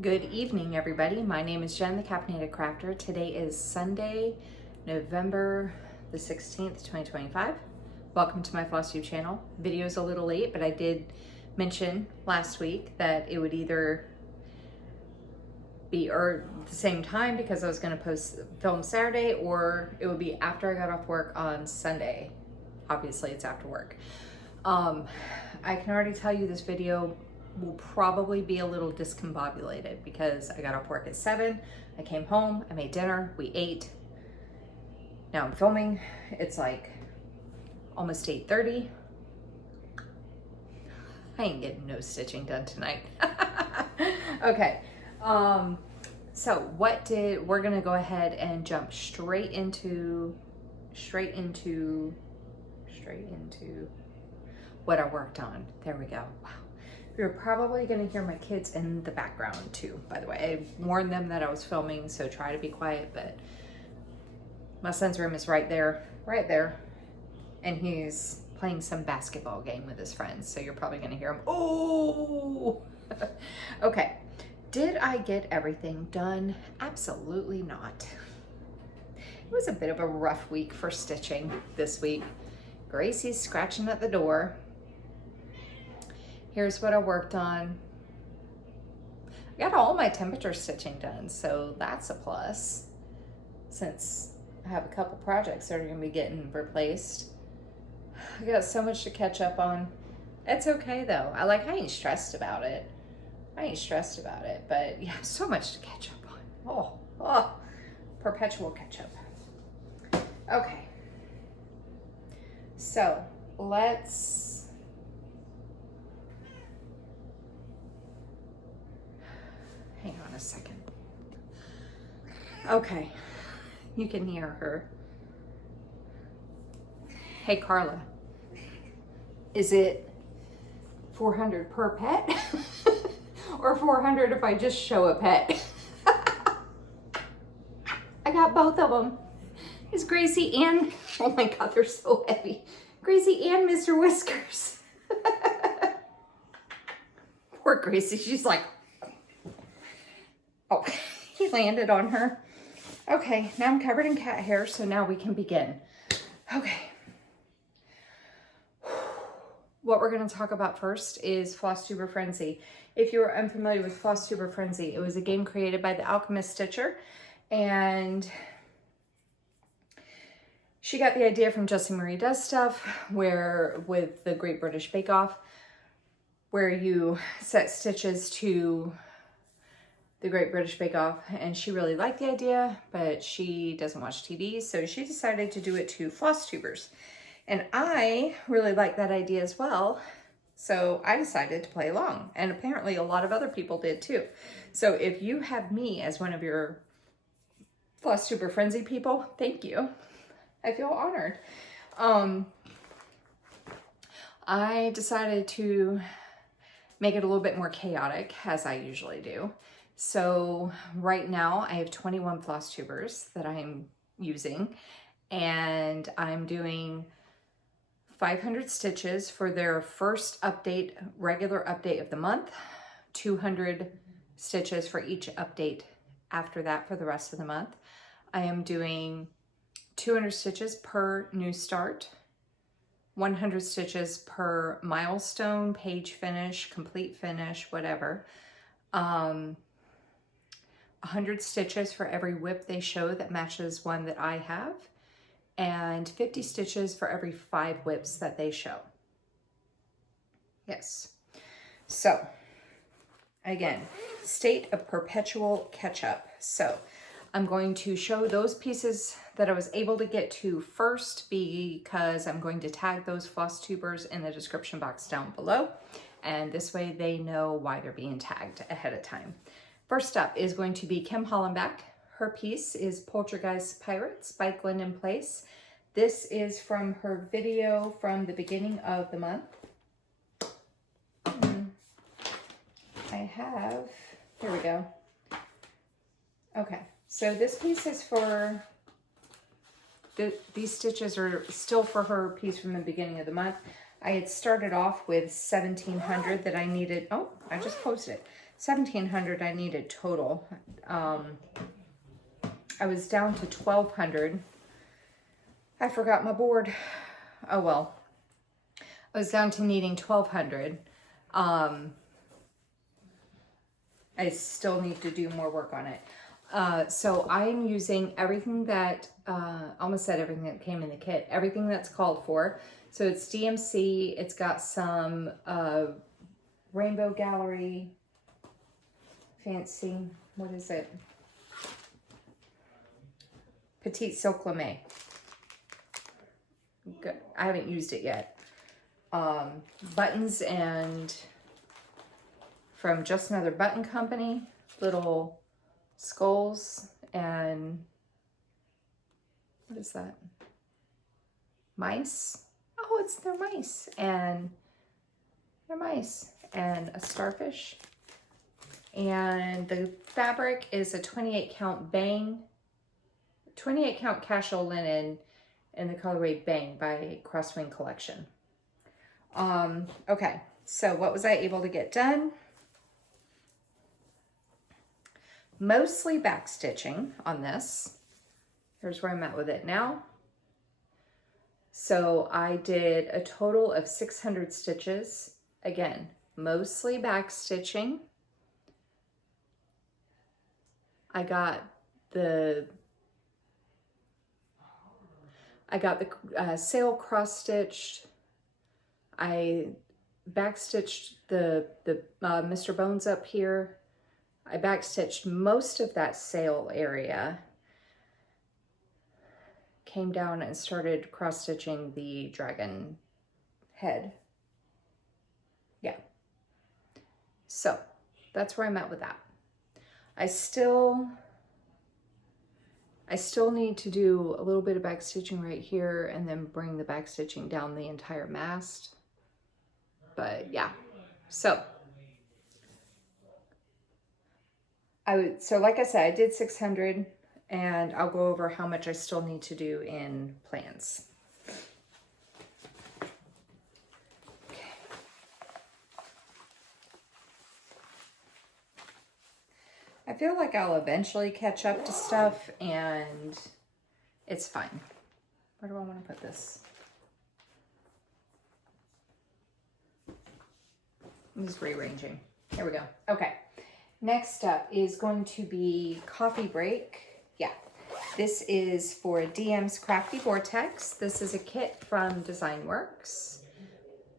Good evening, everybody. My name is Jen, the Caffeinated Crafter. Today is Sunday, November the 16th, 2025. Welcome to my Flosstube channel. Video's a little late, but I did mention last week that it would either be at the same time because I was going to film Saturday, or it would be after I got off work on Sunday. Obviously, it's after work. I can already tell you this video will probably be a little discombobulated because I got off work at 7, I came home, I made dinner, we ate. Now I'm filming. It's like almost 8:30. I ain't getting no stitching done tonight. Okay, so we're gonna go ahead and jump straight into what I worked on. There we go. Wow. You're probably going to hear my kids in the background too, by the way. I warned them that I was filming, so try to be quiet, but my son's room is right there, and he's playing some basketball game with his friends, so you're probably going to hear him. Oh! Okay. Did I get everything done? Absolutely not. It was a bit of a rough week for stitching this week. Gracie's scratching at the door. Here's what I worked on. I got all my temperature stitching done, so that's a plus, since I have a couple projects that are gonna be getting replaced. I got so much to catch up on. It's okay though. I ain't stressed about it. But yeah, so much to catch up on. Oh, perpetual catch up. Okay. So let's hang on a second. Okay, you can hear her. Hey, Carla, is it 400 per pet or 400 if I just show a pet? I got both of them. Is Gracie and, oh my God, they're so heavy. Gracie and Mr. Whiskers. Poor Gracie, she's like, oh, he landed on her. Okay, now I'm covered in cat hair, so now we can begin. Okay. What we're going to talk about first is Flosstuber Frenzy. If you're unfamiliar with Flosstuber Frenzy, it was a game created by the Alchemist Stitcher, and she got the idea from Jessie Marie Does Stuff, with the Great British Bake Off, where you set stitches to the Great British Bake Off, and she really liked the idea, but she doesn't watch TV, so she decided to do it to Flosstubers. And I really like that idea as well, so I decided to play along, and apparently a lot of other people did too. So if you have me as one of your Flosstuber Frenzy people, thank you. I feel honored. I decided to make it a little bit more chaotic, as I usually do. So right now I have 21 Flosstubers that I'm using, and I'm doing 500 stitches for their first update, regular update of the month, 200 stitches for each update after that for the rest of the month. I am doing 200 stitches per new start, 100 stitches per milestone, page finish, complete finish, whatever. 100 stitches for every whip they show that matches one that I have, and 50 stitches for every 5 whips that they show. Yes. So, again, state of perpetual catch-up. So, I'm going to show those pieces that I was able to get to first, because I'm going to tag those Flosstubers in the description box down below, and this way they know why they're being tagged ahead of time. First up is going to be Kim Hollenbeck. Her piece is Poltergeist Pirates by Glendon Place. This is from her video from the beginning of the month. Here we go. Okay, so this piece is for, these stitches are still for her piece from the beginning of the month. I had started off with 1,700 that I needed. Oh, I just closed it. 1,700 I needed total. I was down to 1,200. I forgot my board. Oh well. I was down to needing 1,200. I still need to do more work on it. So I am using everything that, almost said everything that came in the kit, everything that's called for. So it's DMC, it's got some Rainbow Gallery, fancy, what is it? Petite Silk Lame. Good. I haven't used it yet. Buttons and from Just Another Button Company, little skulls and what is that? Mice? Oh, it's their mice and their mice and a starfish. And the fabric is a 28 count bang, 28 count casual linen in the colorway Bang by Crosswing Collection. Okay, so what was I able to get done? Mostly back stitching on this. Here's where I'm at with it now. So I did a total of 600 stitches. Again, mostly back stitching. I got the sail cross stitched. I back stitched the Mr. Bones up here. I back stitched most of that sail area. Came down and started cross stitching the dragon head. Yeah. So that's where I'm at with that. I still need to do a little bit of back stitching right here and then bring the back stitching down the entire mast. But yeah, so so like I said, I did 600 and I'll go over how much I still need to do in plans. Okay. I feel like I'll eventually catch up to stuff and it's fine. Where do I want to put this? I'm just rearranging. There we go. Okay. Next up is going to be Coffee Break. Yeah. This is for DM's Crafty Vortex. This is a kit from Design Works.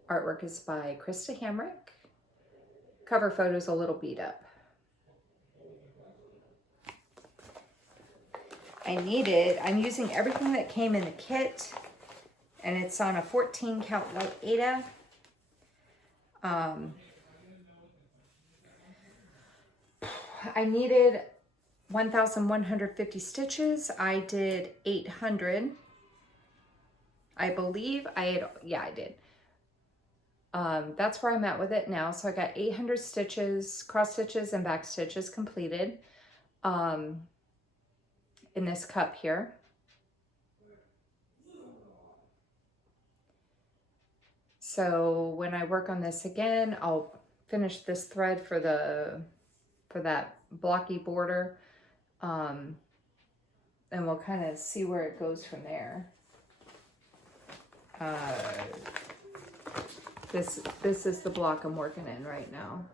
Artwork is by Krista Hamrick. Cover photo's a little beat up. I'm using everything that came in the kit, and it's on a 14 count white Aida. I needed 1,150 stitches. I did 800. I believe I had, yeah, I did. That's where I'm at with it now. So I got 800 stitches, cross stitches and back stitches completed in this cup here. So when I work on this again, I'll finish this thread for that blocky border, and we'll kind of see where it goes from there. This is the block I'm working in right now,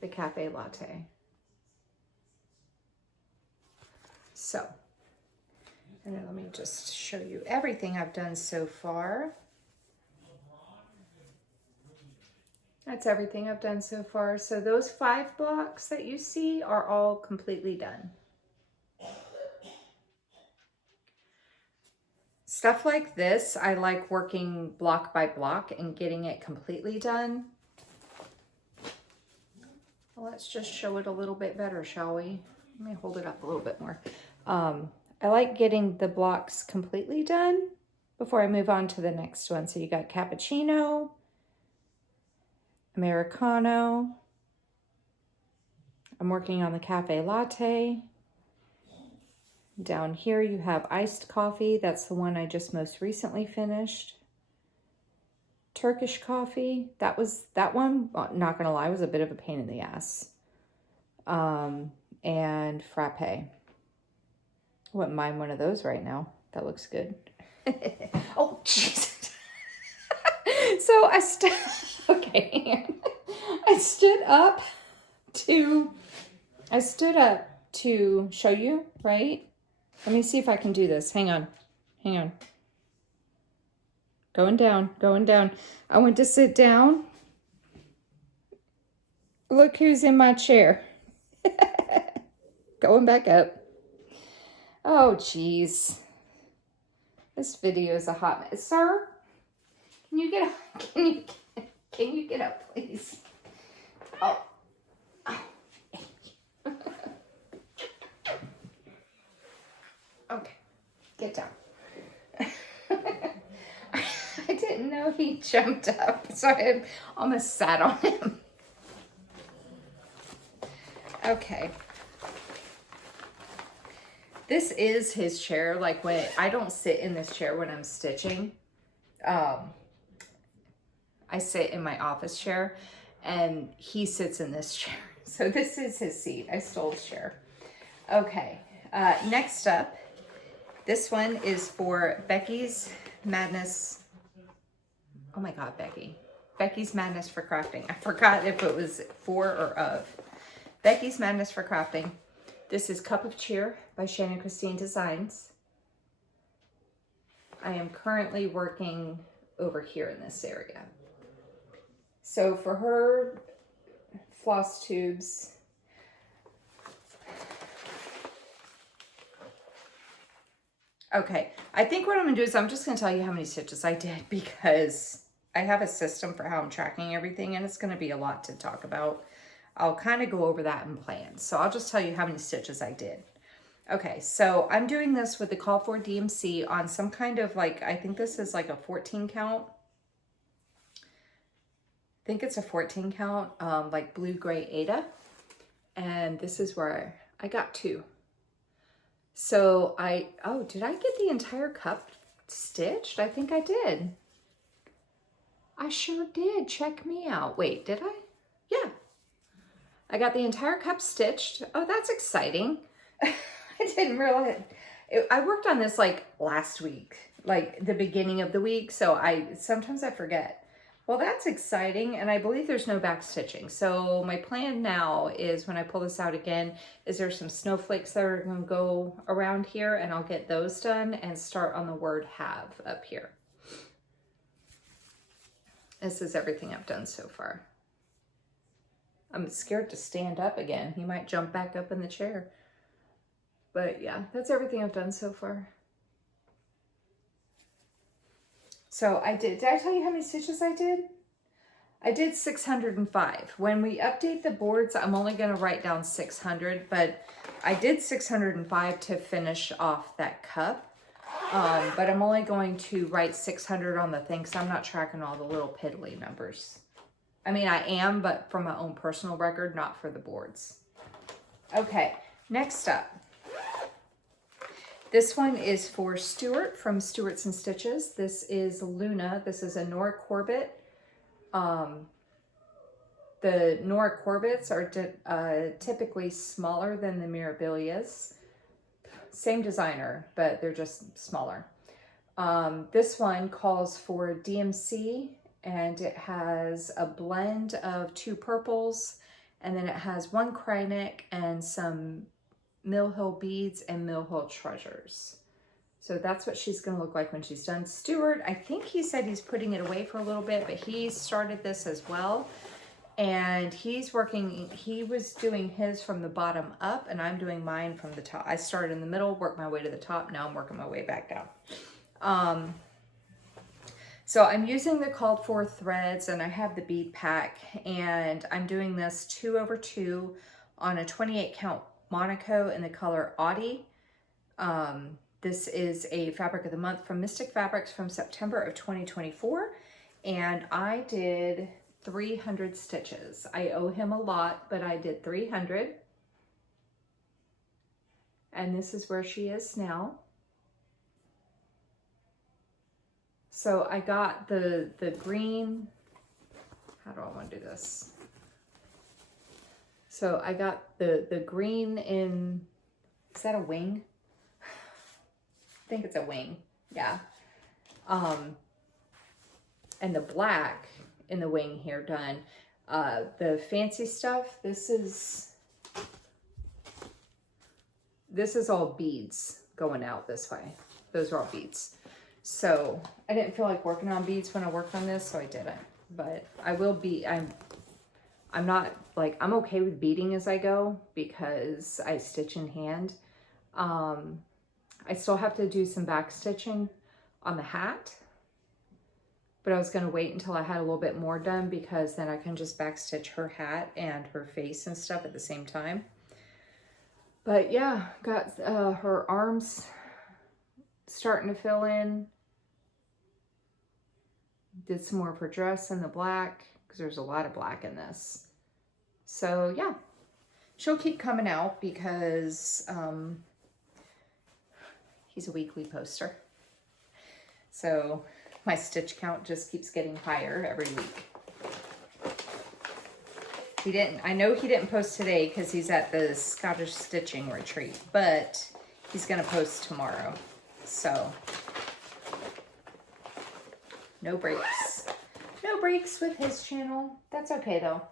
the cafe latte. So, and then let me just show you everything I've done so far. That's everything I've done so far. So those 5 blocks that you see are all completely done. Stuff like this, I like working block by block and getting it completely done. Well, let's just show it a little bit better, shall we? Let me hold it up a little bit more. I like getting the blocks completely done before I move on to the next one. So you got cappuccino, Americano. I'm working on the cafe latte. Down here you have iced coffee. That's the one I just most recently finished. Turkish coffee. That one, not gonna lie, was a bit of a pain in the ass. and frappe. I wouldn't mind one of those right now. That looks good. Oh, Jesus. So okay. I stood up to show you, right? Let me see if I can do this. Hang on. Going down. I went to sit down. Look who's in my chair. Going back up. Oh, jeez. This video is a hot mess. Sir, can you get up? Can you get up, please? Oh. Okay, get down. I didn't know he jumped up, so I almost sat on him. Okay. This is his chair. Like, when I don't sit in this chair when I'm stitching. I sit in my office chair, and he sits in this chair. So this is his seat. I stole his chair. Okay. Next up, this one is for Becky's Madness. Oh my God, Becky. Becky's Madness for Crafting. I forgot if it was for or of. Becky's Madness for Crafting. This is Cup of Cheer by Shannon Christine Designs. I am currently working over here in this area. So for her floss tubes, okay, I think what I'm gonna do is I'm just gonna tell you how many stitches I did, because I have a system for how I'm tracking everything, and it's gonna be a lot to talk about. I'll kind of go over that in plans. So I'll just tell you how many stitches I did. Okay, so I'm doing this with the call for DMC on some kind of, like, I think this is like a 14 count. I think it's a 14 count, like blue gray Ada. And this is where I got 2. So oh, did I get the entire cup stitched? I think I did. I sure did. Check me out. Wait, did I? Yeah. I got the entire cup stitched. Oh, that's exciting. I didn't realize I worked on this like last week, like the beginning of the week. So sometimes I forget. Well, that's exciting. And I believe there's no back stitching. So my plan now is, when I pull this out again, is there's some snowflakes that are going to go around here, and I'll get those done and start on the word have up here. This is everything I've done so far. I'm scared to stand up again. He might jump back up in the chair. But yeah, that's everything I've done so far. So did I tell you how many stitches I did? I did 605. When we update the boards, I'm only going to write down 600, but I did 605 to finish off that cup. But I'm only going to write 600 on the thing, because I'm not tracking all the little piddly numbers. I mean, I am, but from my own personal record, not for the boards. Okay, next up. This one is for Stuart from Stuarts and Stitches. This is Luna. This is a Nora Corbett. The Nora Corbetts are typically smaller than the Mirabilias. Same designer, but they're just smaller. This one calls for DMC, and it has a blend of 2 purples, and then it has 1 cryneck and some Mill Hill beads and Mill Hill treasures. So that's what she's gonna look like when she's done. Stuart, I think he said he's putting it away for a little bit, but he started this as well. And he was doing his from the bottom up, and I'm doing mine from the top. I started in the middle, worked my way to the top. Now I'm working my way back down. So I'm using the called for threads, and I have the bead pack, and I'm doing this 2/2 on a 28 count Monaco in the color Audi. This is a fabric of the month from Mystic Fabrics from September of 2024. And I did 300 stitches. I owe him a lot, but I did 300. And this is where she is now. So I got the green, how do I want to do this? So I got the green in, is that a wing? I think it's a wing, yeah. And the black in the wing here done. The fancy stuff, this is all beads going out this way. Those are all beads. So I didn't feel like working on beads when I worked on this, so I didn't. But I will be, I'm not, like, I'm okay with beading as I go because I stitch in hand. I still have to do some back stitching on the hat, but I was going to wait until I had a little bit more done because then I can just back stitch her hat and her face and stuff at the same time. But yeah, got her arms starting to fill in. Did some more of her dress in the black because there's a lot of black in this. So yeah, she'll keep coming out because he's a weekly poster. So my stitch count just keeps getting higher every week. I know he didn't post today because he's at the Scottish stitching retreat, but he's gonna post tomorrow. So no breaks. No breaks with his channel. That's okay though.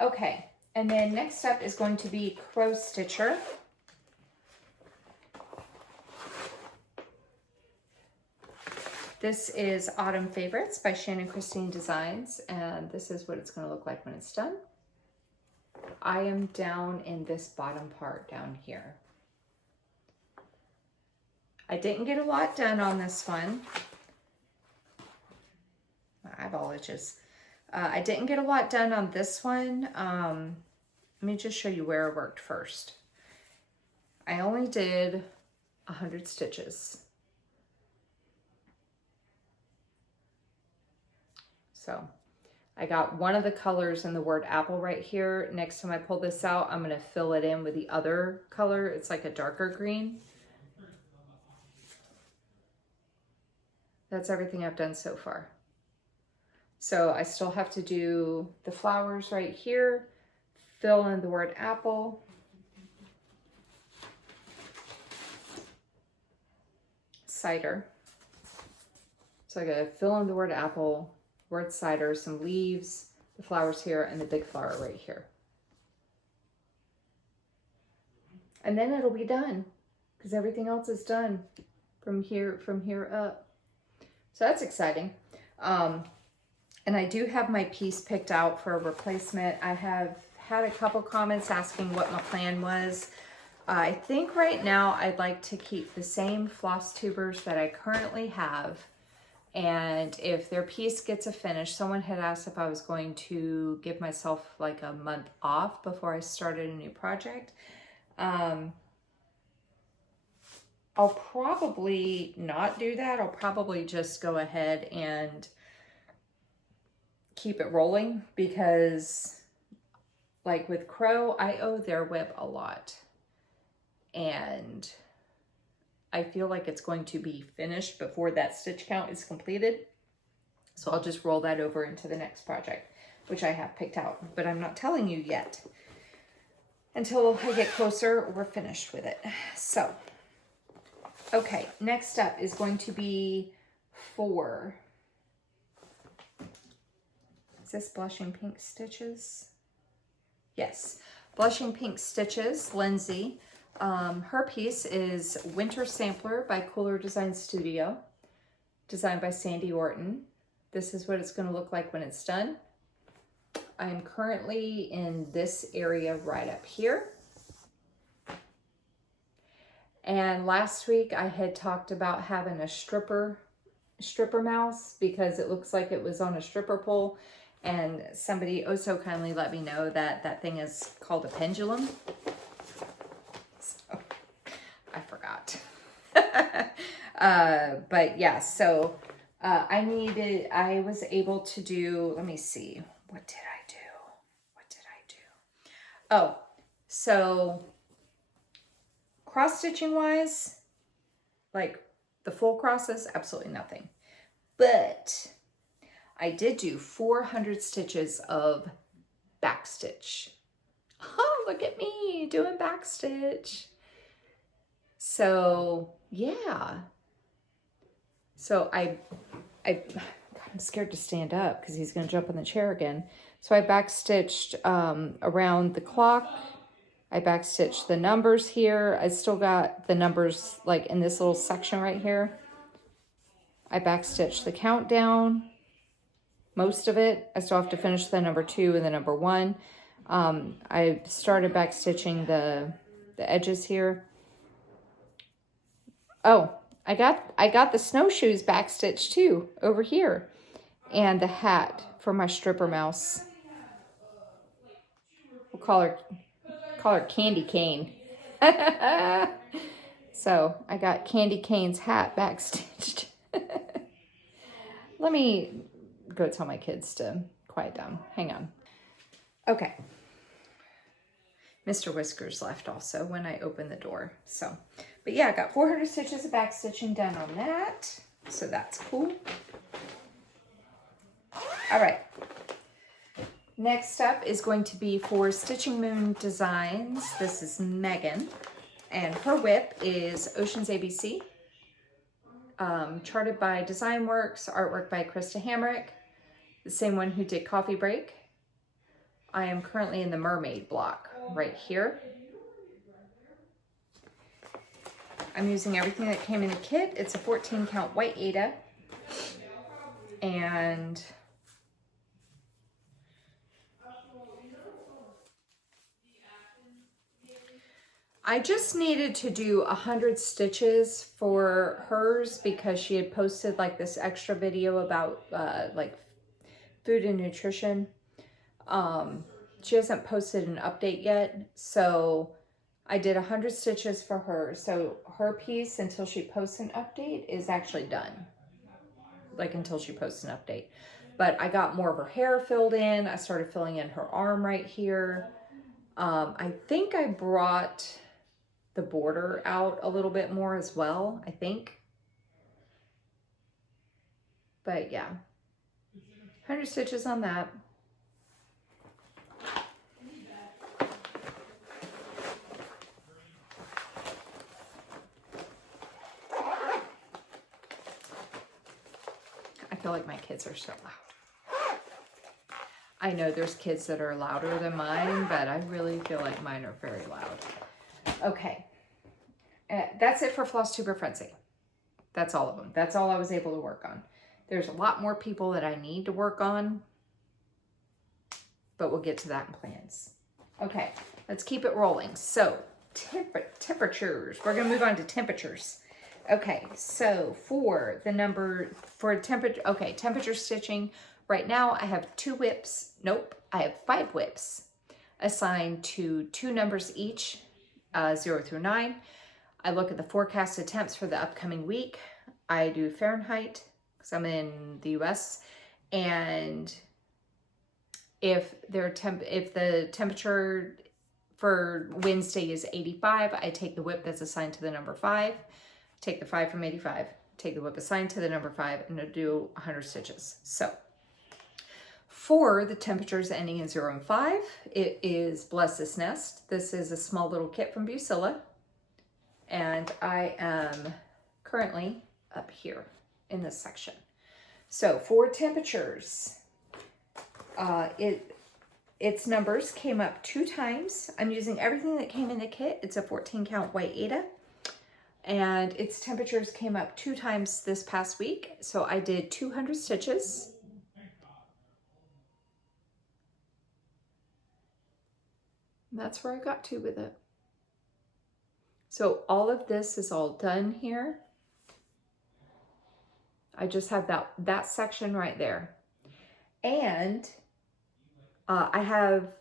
Okay, and then next up is going to be Crow Stitcher. This is Autumn Favorites by Shannon Christine Designs, and this is what it's going to look like when it's done. I am down in this bottom part down here. I didn't get a lot done on this one. My eyeball itches. I didn't get a lot done on this one. Let me just show you where I worked first. I only did 100 stitches. So I got one of the colors in the word apple right here. Next time I pull this out, I'm going to fill it in with the other color. It's like a darker green. That's everything I've done so far. So I still have to do the flowers right here, fill in the word apple. Cider. So I gotta fill in the word apple, word cider, some leaves, the flowers here, and the big flower right here. And then it'll be done because everything else is done from here up. So that's exciting. And I do have my piece picked out for a replacement. I have had a couple comments asking what my plan was. I think right now I'd like to keep the same floss tubers that I currently have. And if their piece gets a finish, someone had asked if I was going to give myself like a month off before I started a new project. I'll probably not do that. I'll probably just go ahead and keep it rolling because like with Crow, I owe their whip a lot. And I feel like it's going to be finished before that stitch count is completed. So I'll just roll that over into the next project, which I have picked out, but I'm not telling you yet until I get closer or we're finished with it. So, okay, next up is going to be for, is this Blushing Pink Stitches? Yes, Blushing Pink Stitches, Lindsay. Her piece is Winter Sampler by Cooler Design Studio, designed by Sandy Orton. This is what it's going to look like when it's done. I'm currently in this area right up here. And last week I had talked about having a stripper mouse because it looks like it was on a stripper pole. And somebody oh so kindly let me know that that thing is called a pendulum. So I forgot. But yeah, so I was able to do, let me see, what did I do? Oh, so cross-stitching wise, like the full crosses, absolutely nothing. But I did do 400 stitches of back stitch. Oh, look at me doing backstitch. So yeah. So I'm scared to stand up because he's going to jump in the chair again. So I backstitched around the clock. I backstitched the numbers here. I still got the numbers like in this little section right here. I backstitched the countdown, most of it. I still have to finish the number 2 and the number 1. I started backstitching the edges here. Oh, I got the snowshoes backstitched too over here, and the hat for my stripper mouse. We'll call her Candy Cane. So I got Candy Cane's hat backstitched. Let me go tell my kids to quiet down. Hang on. Okay. Mr. Whiskers left also when I opened the door. So, but yeah, I got 400 stitches of backstitching done on that. So that's cool. All right. Next up is going to be for Stitching Moon Designs. This is Megan, and her whip is Ocean's ABC. Charted by Design Works, artwork by Krista Hamrick, the same one who did Coffee Break. I am currently in the mermaid block right here. I'm using everything that came in the kit. It's a 14 count white Aida. And I just needed to do 100 stitches for hers because she had posted like this extra video about like food and nutrition. She hasn't posted an update yet, so I did 100 stitches for her. So her piece, until she posts an update, is actually done. Like until she posts an update. But I got more of her hair filled in. I started filling in her arm right here. I think I brought the border out a little bit more as well, I think. But yeah, 100 stitches on that. I feel like my kids are so loud. I know there's kids that are louder than mine, but I really feel like mine are very loud. Okay, that's it for Flosstuber Frenzy. That's all of them. That's all I was able to work on. There's a lot more people that I need to work on, but we'll get to that in plans. Okay, let's keep it rolling. So, temperatures. We're going to move on to temperatures. Okay, so for temperature stitching, right now I have 2 whips. Nope, I have 5 whips assigned to 2 numbers each. 0 through 9. I look at the forecasted temps for the upcoming week. I do Fahrenheit because I'm in the US, and if the temperature for Wednesday is 85, I take the whip that's assigned to the number 5, take the 5 from 85, take the whip assigned to the number 5, and do 100 stitches. So for the temperatures ending in 0 and 5, it is Bless This Nest. This is a small little kit from Busilla, and I am currently up here in this section. So for temperatures, its numbers came up 2 times. I'm using everything that came in the kit. It's a 14 count white Aida, and its temperatures came up 2 times this past week. So I did 200 stitches. That's where I got to with it. So all of this is all done here. I just have that section right there. And I have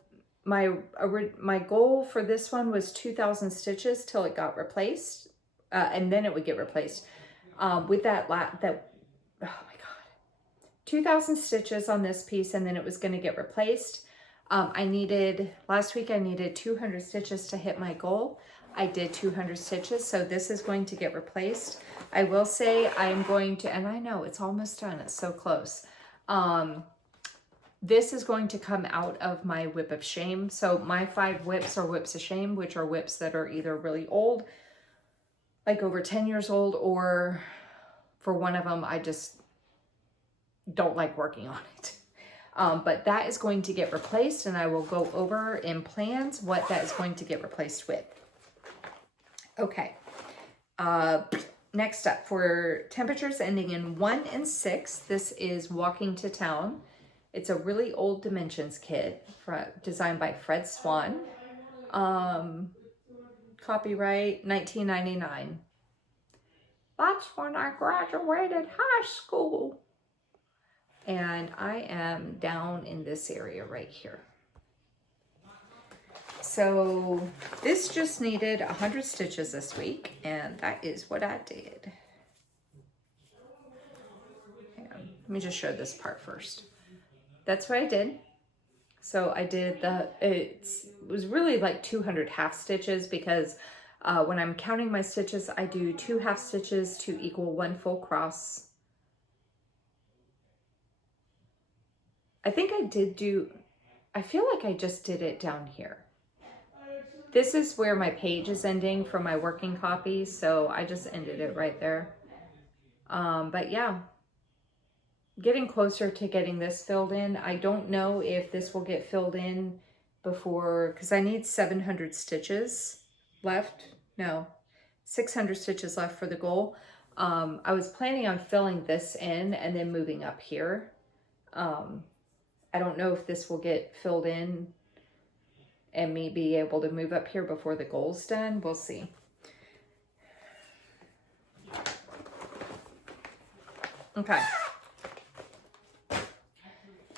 my goal for this one was 2,000 stitches till it got replaced. And then it would get replaced. With oh my God, 2,000 stitches on this piece, and then it was going to get replaced. Last week I needed 200 stitches to hit my goal. I did 200 stitches, so this is going to get replaced. I will say I'm going to, and I know it's almost done, it's so close. This is going to come out of my whip of shame. So my 5 whips are whips of shame, which are whips that are either really old, like over 10 years old, or for one of them, I just don't like working on it. But that is going to get replaced, and I will go over in plans what that is going to get replaced with. Okay. Next up, for temperatures ending in 1 and 6, this is Walking to Town. It's a really old dimensions kit designed by Fred Swan. Copyright 1999. That's when I graduated high school. And I am down in this area right here. So this just needed 100 stitches this week, and that is what I did. Hang on, let me just show this part first. That's what I did. So I did it was really like 200 half stitches, because when I'm counting my stitches, I do 2 half stitches to equal 1 full cross. I think I feel like I just did it down here. This is where my page is ending for my working copy, so I just ended it right there. But yeah, getting closer to getting this filled in. I don't know if this will get filled in before, because I need 700 stitches left. No, 600 stitches left for the goal. I was planning on filling this in and then moving up here. I don't know if this will get filled in and me be able to move up here before the goal's done. We'll see. Okay.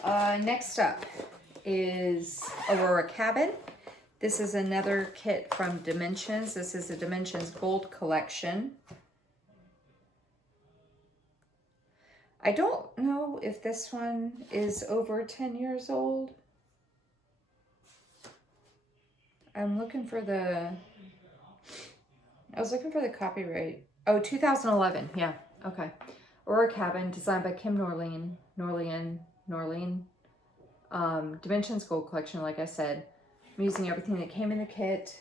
Next up is Aurora Cabin. This is another kit from Dimensions. This is a Dimensions Gold collection. I don't know if this one is over 10 years old. I was looking for the copyright. Oh, 2011, yeah, okay. Aurora Cabin, designed by Kim Norleen. Dimensions Gold collection, like I said. I'm using everything that came in the kit.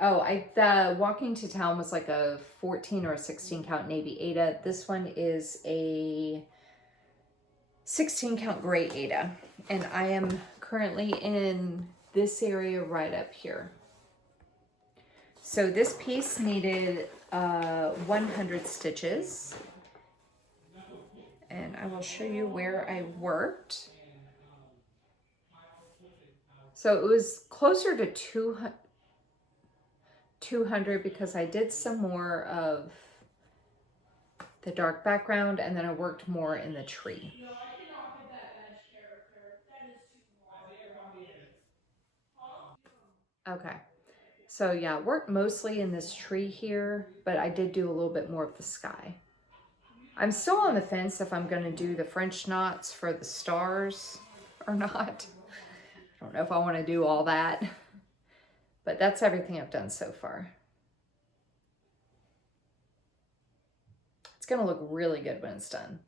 Oh, the Walking to Town was like a 14 or a 16 count navy Ada. This one is a 16 count gray Ada. And I am currently in this area right up here. So this piece needed 100 stitches. And I will show you where I worked. So it was closer to 200 because I did some more of the dark background, and then I worked more in the tree. No, I cannot get that edge character. That is too small. Okay. So yeah, worked mostly in this tree here, but I did do a little bit more of the sky. I'm still on the fence if I'm going to do the French knots for the stars or not. I don't know if I want to do all that, but that's everything I've done so far. It's going to look really good when it's done.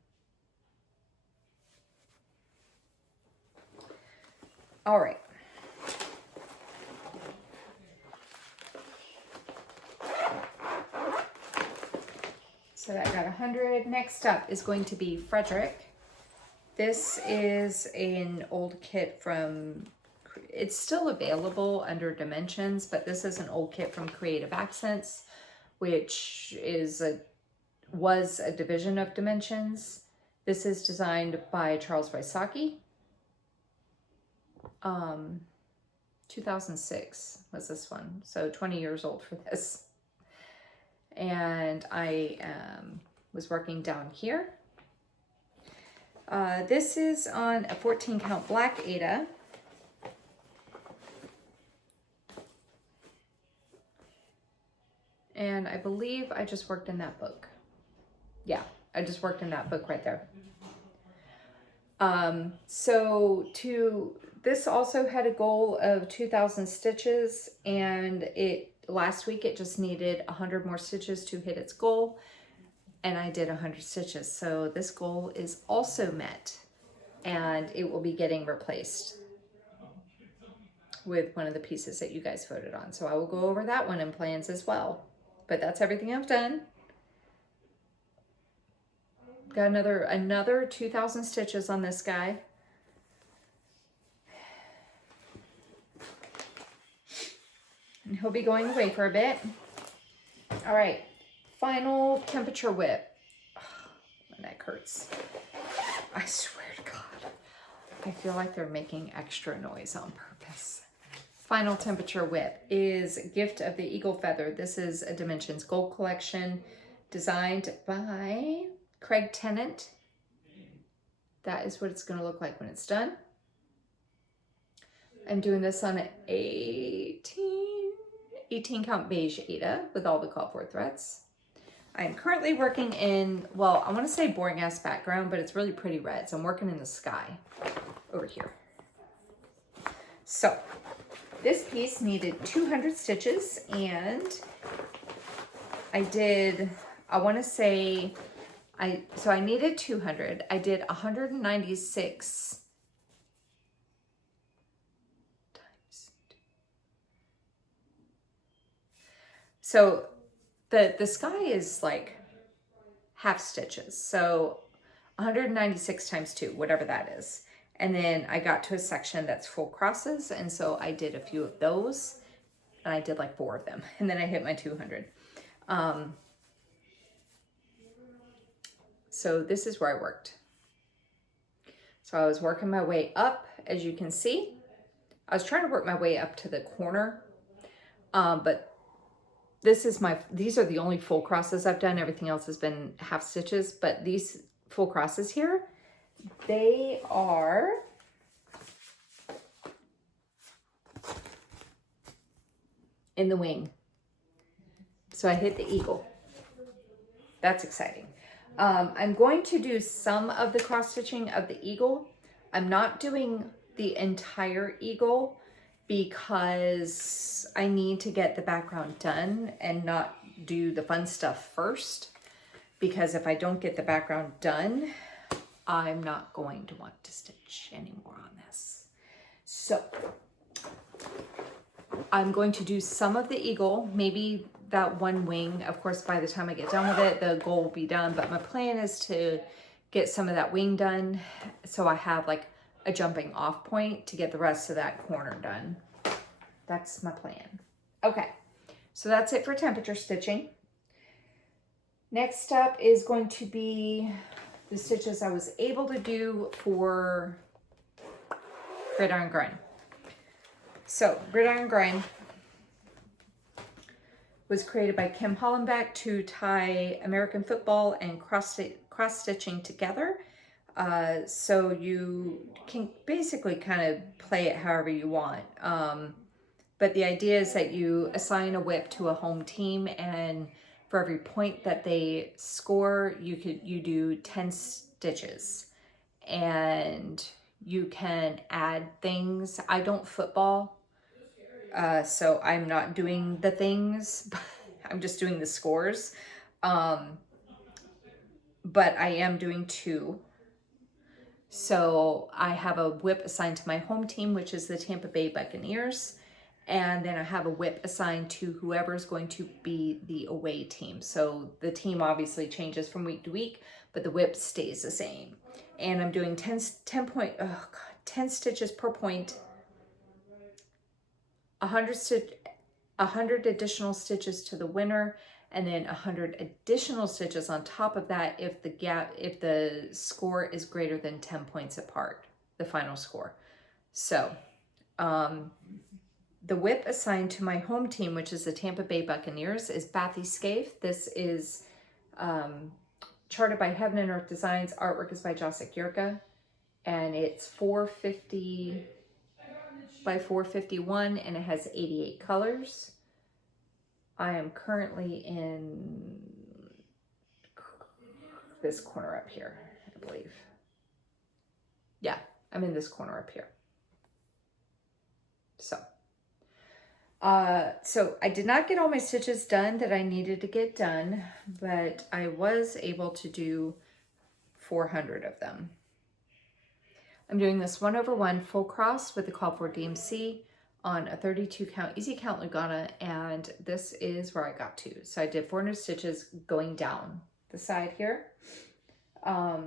All right. So I got 100. Next up is going to be Frederick. This is an old kit from, it's still available under Dimensions, but this is an old kit from Creative Accents, which was a division of Dimensions. This is designed by Charles Wysocki. 2006 was this one, so 20 years old for this. And I was working down here. This is on a 14 count black Ada. And I believe I just worked in that book. Yeah, I just worked in that book right there. This also had a goal of 2,000 stitches, and last week it just needed 100 more stitches to hit its goal, and I did 100 stitches. So this goal is also met, and it will be getting replaced with one of the pieces that you guys voted on. So I will go over that one in plans as well. But that's everything I've done. Got another 2,000 stitches on this guy. And he'll be going away for a bit. All right, final temperature whip. Oh, my neck hurts. I swear to God, I feel like they're making extra noise on purpose. Final temperature whip is Gift of the Eagle Feather. This is a Dimensions Gold Collection designed by Craig Tennant. That is what it's going to look like when it's done. I'm doing this on an 18 count beige Aida with all the call for threads. I'm currently working in, well, I want to say boring ass background, but it's really pretty red. So I'm working in the sky over here. So this piece needed 200 stitches, and I needed 200. I did 196 times 2. So the sky is like half stitches. So 196 times 2, whatever that is. And then I got to a section that's full crosses, and so I did a few of those, and I did like 4 of them, and then I hit my 200. So this is where I worked. So I was working my way up, as you can see. I was trying to work my way up to the corner, but these are the only full crosses I've done. Everything else has been half stitches, but these full crosses here, they are in the wing. So I hit the eagle. That's exciting. I'm going to do some of the cross stitching of the eagle. I'm not doing the entire eagle because I need to get the background done and not do the fun stuff first. Because if I don't get the background done, I'm not going to want to stitch anymore on this. So I'm going to do some of the eagle, maybe that one wing. Of course, by the time I get done with it, the goal will be done, but my plan is to get some of that wing done so I have like a jumping off point to get the rest of that corner done. That's my plan. Okay, so that's it for temperature stitching. Next up is going to be the stitches I was able to do for Gridiron Grind. So Gridiron Grind was created by Kim Hollenbeck to tie American football and cross stitching together. So you can basically kind of play it however you want. But the idea is that you assign a whip to a home team, and for every point that they score, you do 10 stitches, and you can add things. I don't football, so I'm not doing the things. I'm just doing the scores. But I am doing 2. So I have a whip assigned to my home team, which is the Tampa Bay Buccaneers. And then I have a whip assigned to whoever is going to be the away team. So the team obviously changes from week to week, but the whip stays the same. And I'm doing 10 stitches per point, 100 additional stitches to the winner, and then 100 additional stitches on top of that if the score is greater than 10 points apart, the final score. So, the whip assigned to my home team, which is the Tampa Bay Buccaneers, is Bathy Scaife. This is charted by Heaven and Earth Designs. Artwork is by Jacek Jurka, and it's 450 by 451, and it has 88 colors. I am currently in this corner up here, I believe. Yeah, I'm in this corner up here. So I did not get all my stitches done that I needed to get done, but I was able to do 400 of them. I'm doing this 1/1 full cross with the called for DMC on a 32 count easy count Lugana, and this is where I got to. So I did 400 stitches going down the side here. I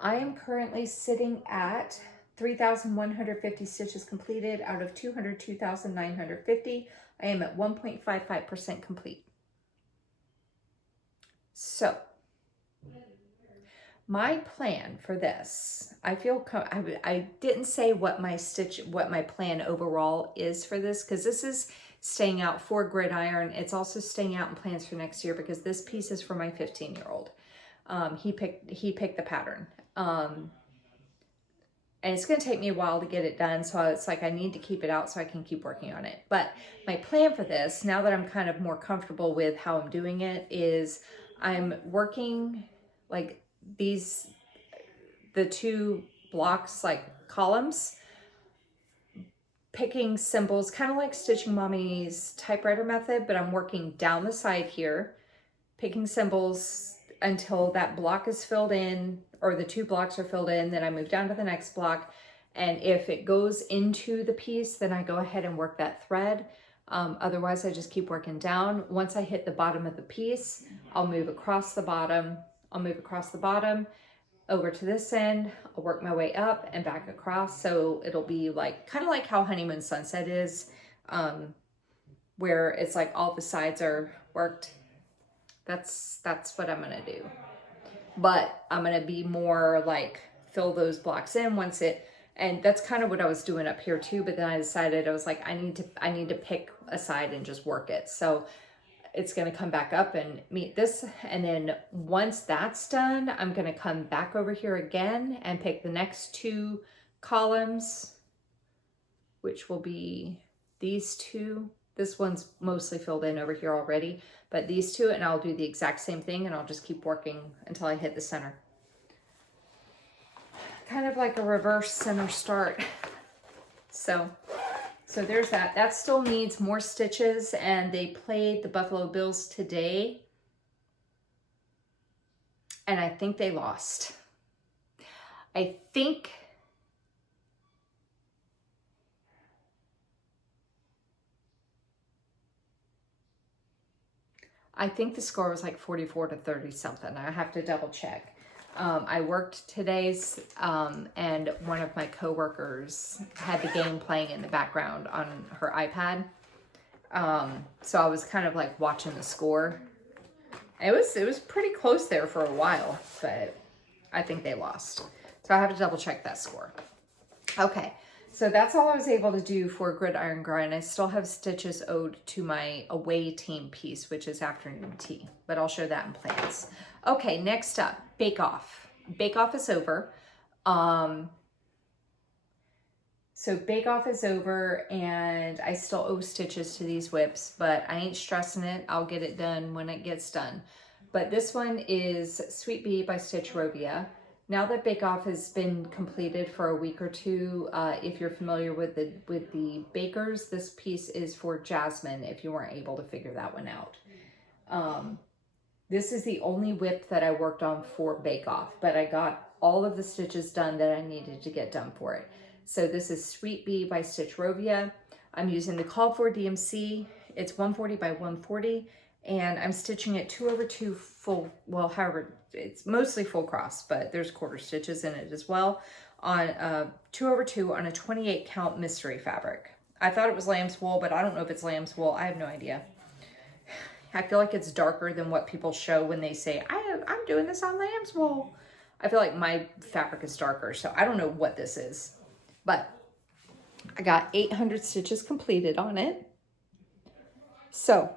am currently sitting at 3,150 stitches completed out of 202,950. I am at 1.55% complete. So my plan for this, I didn't say what my plan overall is for this, because this is staying out for gridiron. It's also staying out in plans for next year because this piece is for my 15-year-old. He picked the pattern. And it's going to take me a while to get it done. So it's like, I need to keep it out so I can keep working on it. But my plan for this, now that I'm kind of more comfortable with how I'm doing it, is I'm working like the 2 blocks, like columns, picking symbols, kind of like Stitching Mommy's typewriter method, but I'm working down the side here, picking symbols until that block is filled in, or the 2 blocks are filled in. Then I move down to the next block. And if it goes into the piece, then I go ahead and work that thread. Otherwise, I just keep working down. Once I hit the bottom of the piece, I'll move across the bottom. I'll move across the bottom over to this end. I'll work my way up and back across. So it'll be like, kind of like how Honeymoon Sunset is, where it's like all the sides are worked. That's what I'm gonna do. But I'm gonna be more like fill those blocks in once it, and that's kind of what I was doing up here too. But then I decided, I was like, I need to pick a side and just work it. So it's going to come back up and meet this. And then once that's done, I'm going to come back over here again and pick the next 2 columns, which will be these 2. This one's mostly filled in over here already, but these 2, and I'll do the exact same thing, and I'll just keep working until I hit the center. Kind of like a reverse center start. So there's that. That still needs more stitches, and they played the Buffalo Bills today, and I think they lost. I think the score was like 44-30 something. I have to double check. I worked today's, and one of my coworkers had the game playing in the background on her iPad. So I was kind of like watching the score. It was pretty close there for a while, but I think they lost. So I have to double check that score. Okay, so that's all I was able to do for Gridiron Grind. I still have stitches owed to my away team piece, which is afternoon tea, but I'll show that in plans. Okay, next up, Bake Off. Bake Off is over. So Bake Off is over, and I still owe stitches to these whips, but I ain't stressing it. I'll get it done when it gets done. But this one is Sweet Bee by Stitchrovia. Now that Bake Off has been completed for a week or two, if you're familiar with the bakers, this piece is for Jasmine, if you weren't able to figure that one out. This is the only whip that I worked on for Bake Off, but I got all of the stitches done that I needed to get done for it. So this is Sweet Bee by Stitchrovia. I'm using the Call for DMC. It's 140 by 140, and I'm stitching it 2/2 full, well, however, it's mostly full cross, but there's quarter stitches in it as well, on 2/2 on a 28 count mystery fabric. I thought it was lamb's wool, but I don't know if it's lamb's wool. I have no idea. I feel like it's darker than what people show when they say, I'm doing this on lamb's wool. I feel like my fabric is darker, so I don't know what this is. But I got 800 stitches completed on it. So,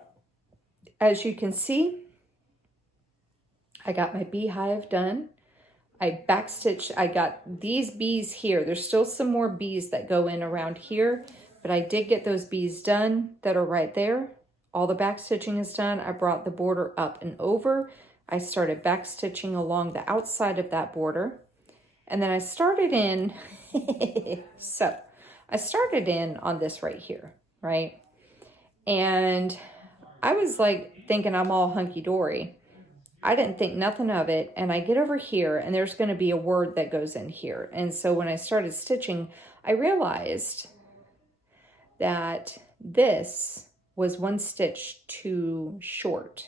as you can see, I got my beehive done. I backstitched, I got these bees here. There's still some more bees that go in around here, but I did get those bees done that are right there. All the backstitching is done. I brought the border up and over. I started backstitching along the outside of that border. And then I started in, so I started in on this right here, right? And I was like thinking I'm all hunky-dory. I didn't think nothing of it, and I get over here and there's going to be a word that goes in here. And so when I started stitching, I realized that this was one stitch too short,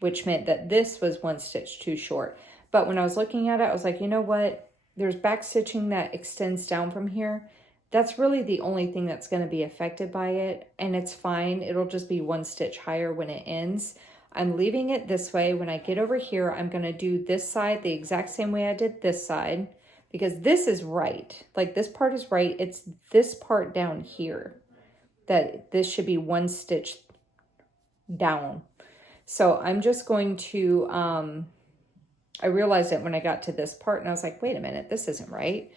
which meant that this was one stitch too short. But when I was looking at it, I was like, you know what? There's back stitching that extends down from here. That's really the only thing that's going to be affected by it, and it's fine. It'll just be one stitch higher when it ends. I'm leaving it this way. When I get over here, I'm going to do this side the exact same way I did this side, because this is right. Like, this part is right. It's this part down here that this should be one stitch down. So I'm just going to, I realized it when I got to this part, and I was like, wait a minute, this isn't right.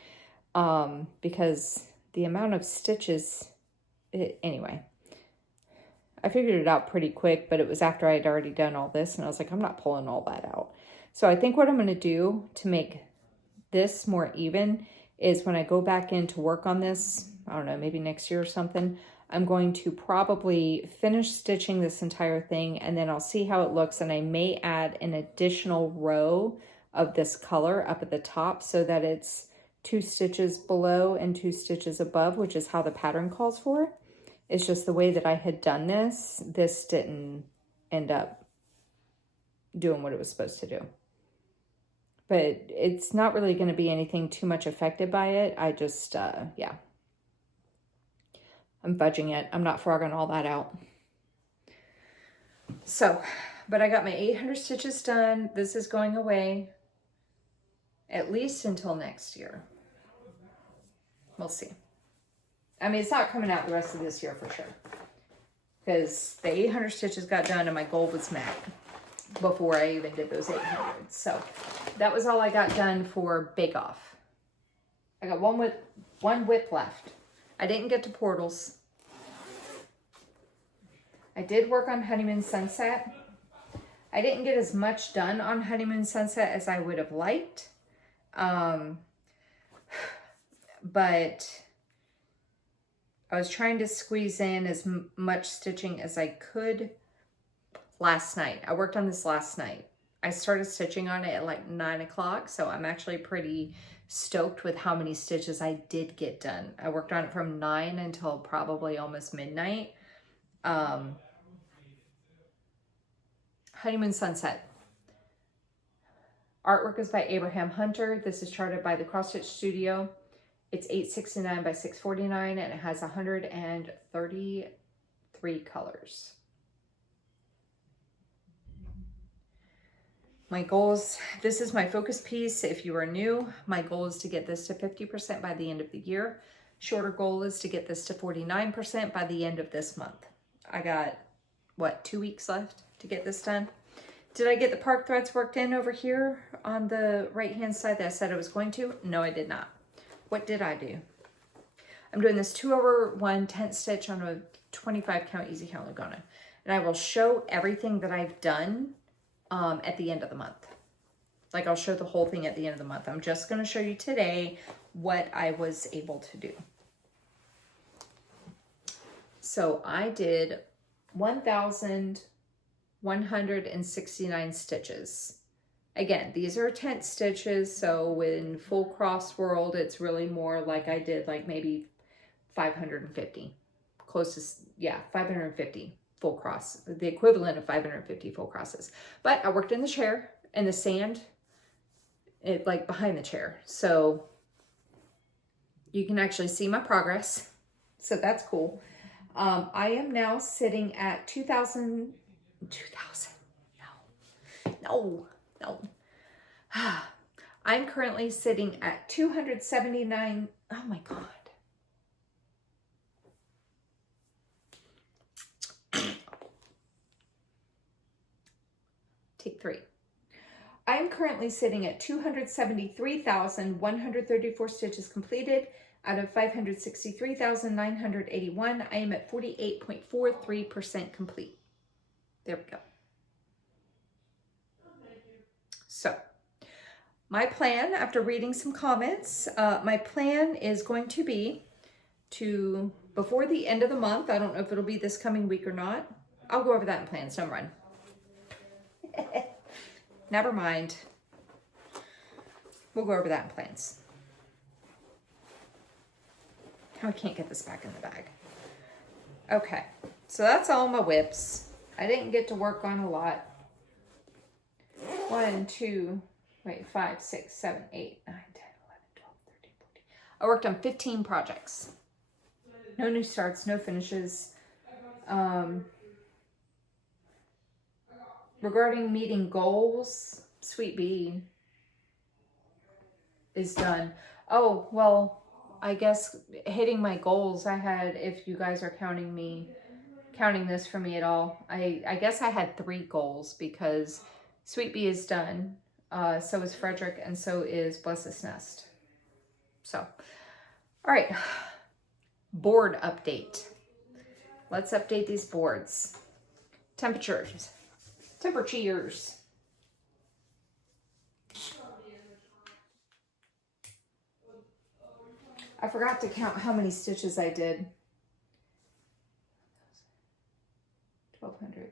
Because the amount of stitches, anyway, I figured it out pretty quick, but it was after I had already done all this, and I was like, I'm not pulling all that out. So I think what I'm going to do to make this more even is when I go back in to work on this, I don't know, maybe next year or something, I'm going to probably finish stitching this entire thing, and then I'll see how it looks, and I may add an additional row of this color up at the top so that it's 2 stitches below and 2 stitches above, which is how the pattern calls for. It's just the way that I had done this didn't end up doing what it was supposed to do. But it's not really going to be anything too much affected by it. I just, yeah. I'm fudging it. I'm not frogging all that out. So, but I got my 800 stitches done. This is going away at least until next year. We'll see. I mean, it's not coming out the rest of this year for sure, because the 800 stitches got done and my goal was met before I even did those 800. So that was all I got done for Bake Off. I got one whip left. I didn't get to Portals. I did work on Honeymoon Sunset. I didn't get as much done on Honeymoon Sunset as I would have liked. But I was trying to squeeze in as much stitching as I could last night. I worked on this last night. I started stitching on it at like 9 o'clock, so I'm actually pretty stoked with how many stitches I did get done. I worked on it from 9 until probably almost midnight. Honeymoon Sunset. Artwork is by Abraham Hunter. This is charted by the Cross Stitch Studio. It's 869 by 649, and it has 133 colors. My goals, this is my focus piece. If you are new, my goal is to get this to 50% by the end of the year. Shorter goal is to get this to 49% by the end of this month. I got, what, 2 weeks left to get this done? Did I get the park threads worked in over here on the right-hand side that I said I was going to? No, I did not. What did I do? I'm doing this 2/1 tent stitch on a 25 count easy count Lugana. And I will show everything that I've done at the end of the month. Like, I'll show the whole thing at the end of the month. I'm just going to show you today what I was able to do. So I did 1,169 stitches. Again, these are tent stitches, so in full cross world, it's really more like I did like maybe 550. Closest, yeah, 550 full cross. The equivalent of 550 full crosses. But I worked in the chair, in the sand, like behind the chair. So you can actually see my progress. So that's cool. I am now sitting at 2,000, no. I'm currently sitting at 279, oh my God. Take 3. I'm currently sitting at 273,134 stitches completed out of 563,981. I am at 48.43% complete. There we go. So, my plan, after reading some comments, my plan is going to be to, before the end of the month, I don't know if it'll be this coming week or not. I'll go over that in plans, don't run. never mind. We'll go over that in plans. Now I can't get this back in the bag. Okay, so that's all my whips. I didn't get to work on a lot. 5, 6, 7, 8, 9, 10, 11, 12, 13, 14. I worked on 15 projects. No new starts, no finishes. Regarding meeting goals, Sweet Bee is done. Oh, well, I guess hitting my goals, I had, if you guys are counting this for me at all, I guess I had 3 goals because Sweet Bee is done. So is Frederick, and so is Bless's Nest. So, all right, board update. Let's update these boards. Temperatures. I forgot to count how many stitches I did. 1,200,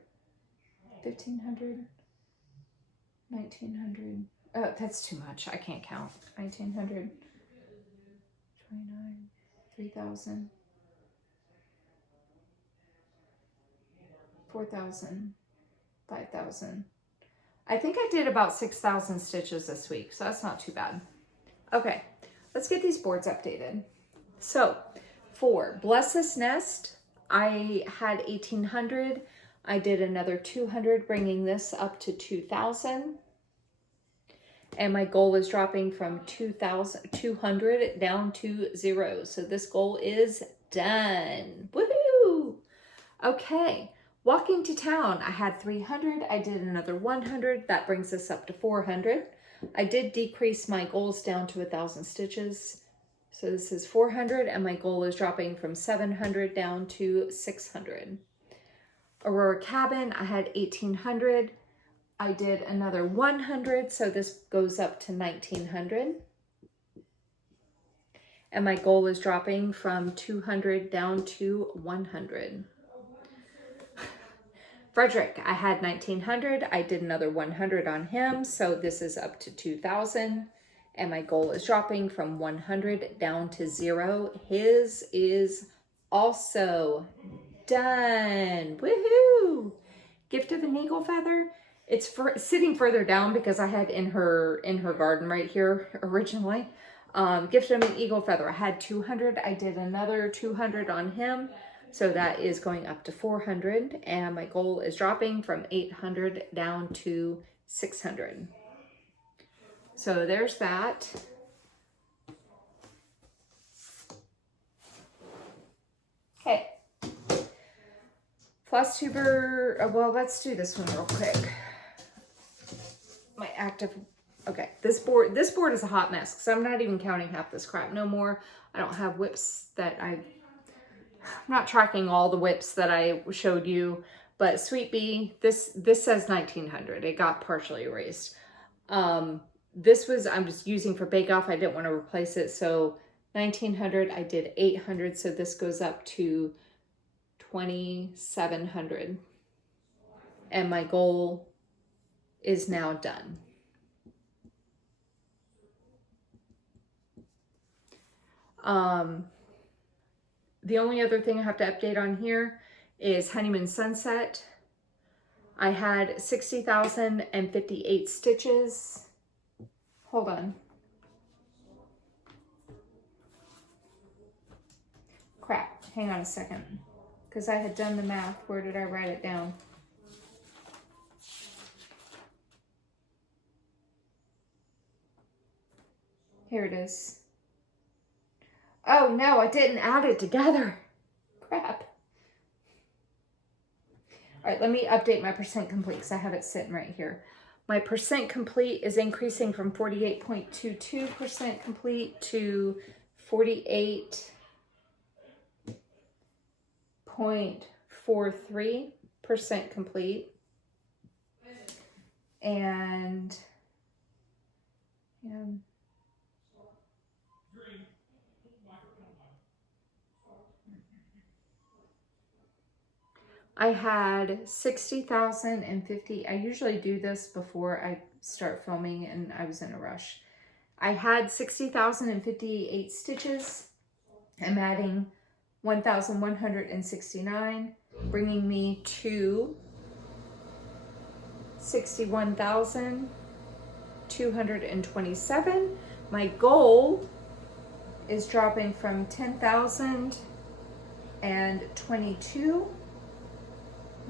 1,500, 1,900. Oh, that's too much. I can't count. 1,900, 29, 3,000, 4,000, 5,000. I think I did about 6,000 stitches this week, so that's not too bad. Okay, let's get these boards updated. So for Bless's Nest, I had 1,800. I did another 200, bringing this up to 2,000. And my goal is dropping from 200 down to 0. So this goal is done. Woohoo! Okay, walking to town, I had 300. I did another 100. That brings us up to 400. I did decrease my goals down to 1,000 stitches. So this is 400, and my goal is dropping from 700 down to 600. Aurora Cabin, I had 1,800. I did another 100, so this goes up to 1,900. And my goal is dropping from 200 down to 100. Frederick, I had 1,900. I did another 100 on him, so this is up to 2,000. And my goal is dropping from 100 down to 0. His is also done. Woohoo! Gift of an Eagle Feather. It's sitting further down because I had in her garden right here originally. Gift of an Eagle Feather. I had 200. I did another 200 on him. So that is going up to 400. And my goal is dropping from 800 down to 600. So there's that. Okay. Flosstuber, well, let's do this one real quick. My active, okay, this board is a hot mess because I'm not even counting half this crap no more. I don't have whips that I'm not tracking all the whips that I showed you, but Sweet Bee, this says 1,900. It got partially erased. This was, I'm just using for Bake Off. I didn't want to replace it. So 1,900, I did 800. So this goes up to 2,700. And my goal is now done. The only other thing I have to update on here is Honeymoon Sunset. I had 60,058 stitches. Hold on. Crap, hang on a second. Because I had done the math. Where did I write it down? Here it is. Oh no, I didn't add it together. Crap. All right, let me update my percent complete because I have it sitting right here. My percent complete is increasing from 48.22% complete to 48.43% complete. And I had 60,050. I usually do this before I start filming and I was in a rush. I had 60,058 stitches. I'm adding 1,169, bringing me to 61,227. My goal is dropping from 10,022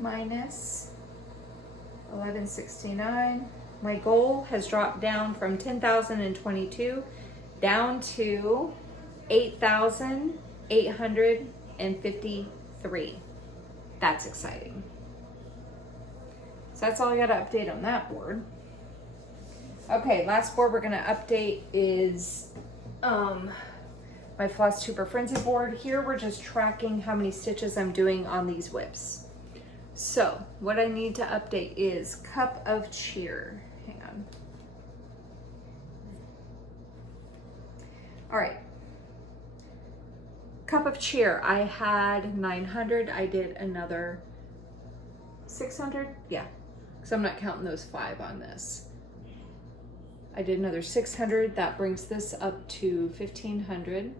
minus 1169. My goal has dropped down from 10,022 down to 8,853. That's exciting. So that's all I got to update on that board. Okay, last board we're going to update is my Flosstuber Frenzy board. Here we're just tracking how many stitches I'm doing on these whips. So what I need to update is Cup of Cheer. Hang on. All right. Cup of Cheer, I had 900. I did another 600. Yeah, because I'm not counting those 5 on this. I did another 600. That brings this up to 1,500.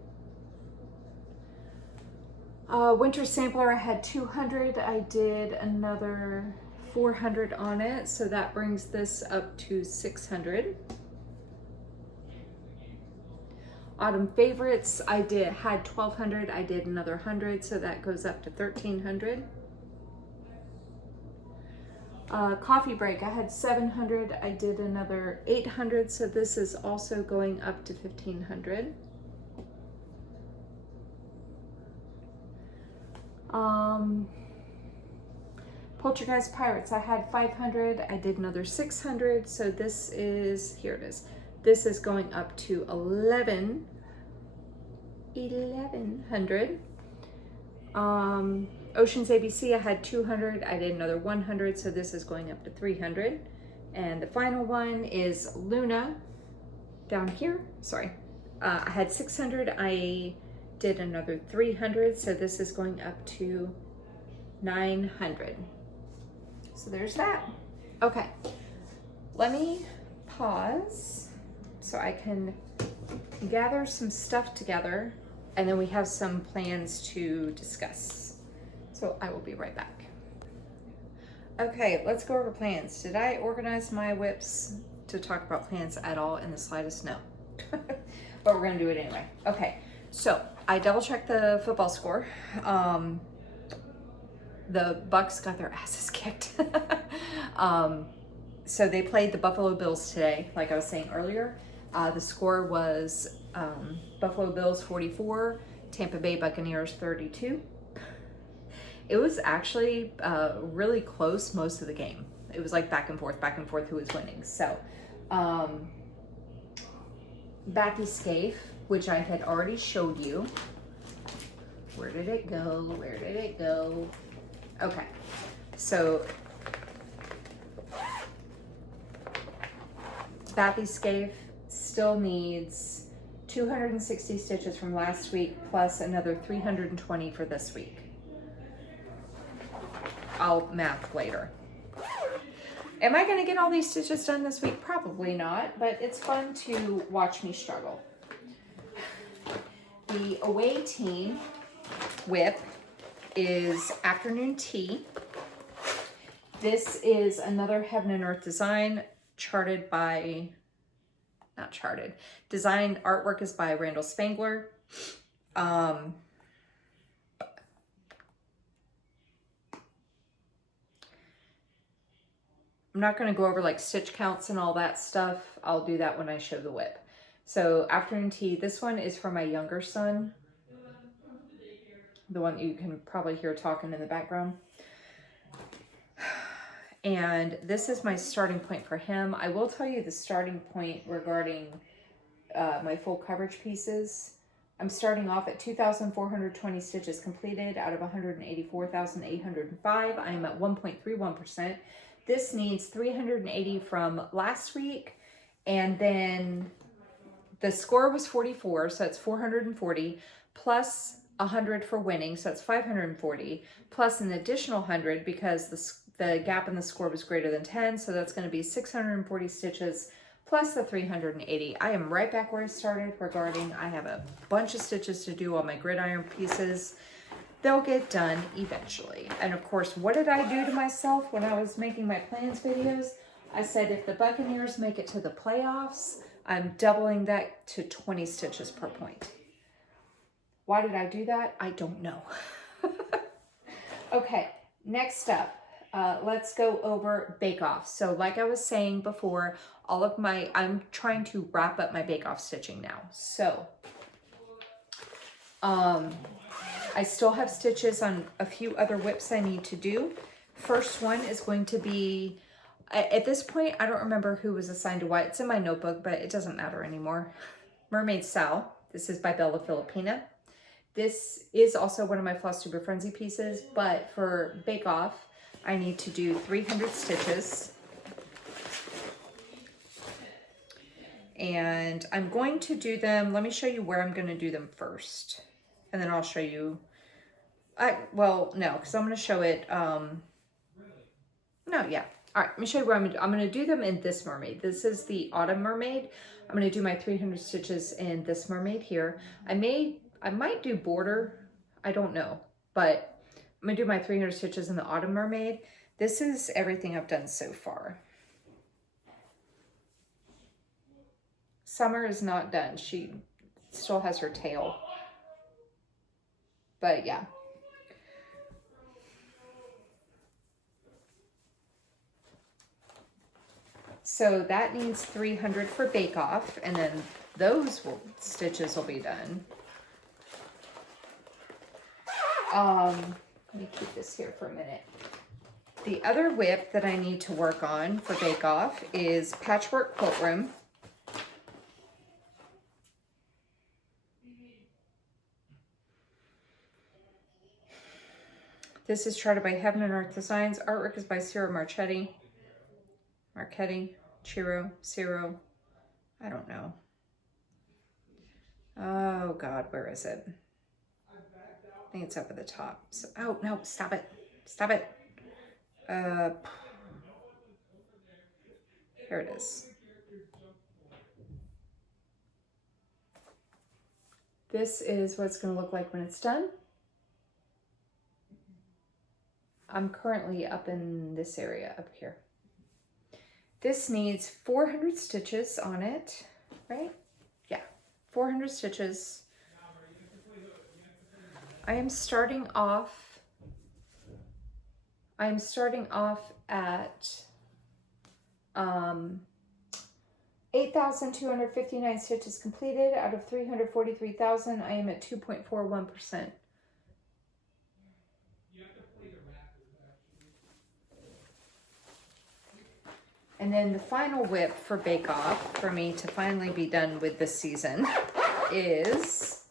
Winter Sampler, I had 200. I did another 400 on it, so that brings this up to 600. Autumn Favorites, I had 1,200. I did another 100, so that goes up to 1,300. Coffee Break, I had 700. I did another 800, so this is also going up to 1,500. Poltergeist Pirates, I had 500. I did another 600, so this is, here it is. This is going up to 1,100. Oceans ABC, I had 200. I did another 100, so this is going up to 300. And the final one is Luna down here. Sorry. I had 600. I did another 300, so this is going up to 900. So there's that. Okay. Let me pause so I can gather some stuff together, and then we have some plans to discuss. So I will be right back. Okay, let's go over plans. Did I organize my whips to talk about plans at all in the slightest? No. But we're gonna do it anyway. Okay, so I double checked the football score. The Bucks got their asses kicked. So they played the Buffalo Bills today, like I was saying earlier. The score was Buffalo Bills 44, Tampa Bay Buccaneers 32. It was actually really close most of the game. It was like back and forth who was winning. So Backy Scaife, which I had already showed you. Where did it go? Where did it go? Okay, so Backy Scaife still needs 260 stitches from last week plus another 320 for this week. I'll math later. Am I gonna get all these stitches done this week? Probably not, but it's fun to watch me struggle. The away team whip is Afternoon Tea. This is another Heaven and Earth design charted by, not charted, design artwork is by Randall Spangler. I'm not going to go over like stitch counts and all that stuff. I'll do that when I show the whip. So Afternoon Tea, this one is for my younger son. The one that you can probably hear talking in the background. And this is my starting point for him. I will tell you the starting point regarding my full coverage pieces. I'm starting off at 2,420 stitches completed out of 184,805. I am at 1.31%. This needs 380 from last week, and then the score was 44, so that's 440, plus 100 for winning, so that's 540, plus an additional 100 because the the gap in the score was greater than 10, so that's going to be 640 stitches plus the 380. I am right back where I started regarding, I have a bunch of stitches to do on my gridiron pieces. They'll get done eventually. And of course, what did I do to myself when I was making my plans videos? I said if the Buccaneers make it to the playoffs, I'm doubling that to 20 stitches per point. Why did I do that? I don't know. Okay, next up, let's go over bake-off. So like I was saying before, I'm trying to wrap up my bake-off stitching now. So, I still have stitches on a few other whips I need to do. First one is going to be, at this point, I don't remember who was assigned to what. It's in my notebook, but it doesn't matter anymore. Mermaid Sal. This is by Bella Filipina. This is also one of my Flosstuber Frenzy pieces, but for Bake Off, I need to do 300 stitches. And I'm going to do them, let me show you where I'm going to do them first. And then I'll show you, well, no, because I'm going to show it, no, yeah. All right, let me show you where I'm going to do them in this mermaid. This is the Autumn Mermaid. I'm going to do my 300 stitches in this mermaid here. I might do border, I don't know, but I'm going to do my 300 stitches in the Autumn Mermaid. This is everything I've done so far. Summer is not done. She still has her tail. But yeah. So that needs 300 for Bake Off, and then those stitches will be done. Let me keep this here for a minute. The other whip that I need to work on for Bake Off is Patchwork Quilt Room. This is charted by Heaven and Earth Designs. Artwork is by Ciro Marchetti. Ciro. I don't know. Oh God, where is it? I think it's up at the top. So, oh no, stop it. Stop it. Here it is. This is what it's going to look like when it's done. I'm currently up in this area up here. This needs 400 stitches on it, right? Yeah, 400 stitches. I am starting off at 8,259 stitches completed out of 343,000. I am at 2.41%. And then the final whip for Bake Off for me to finally be done with this season is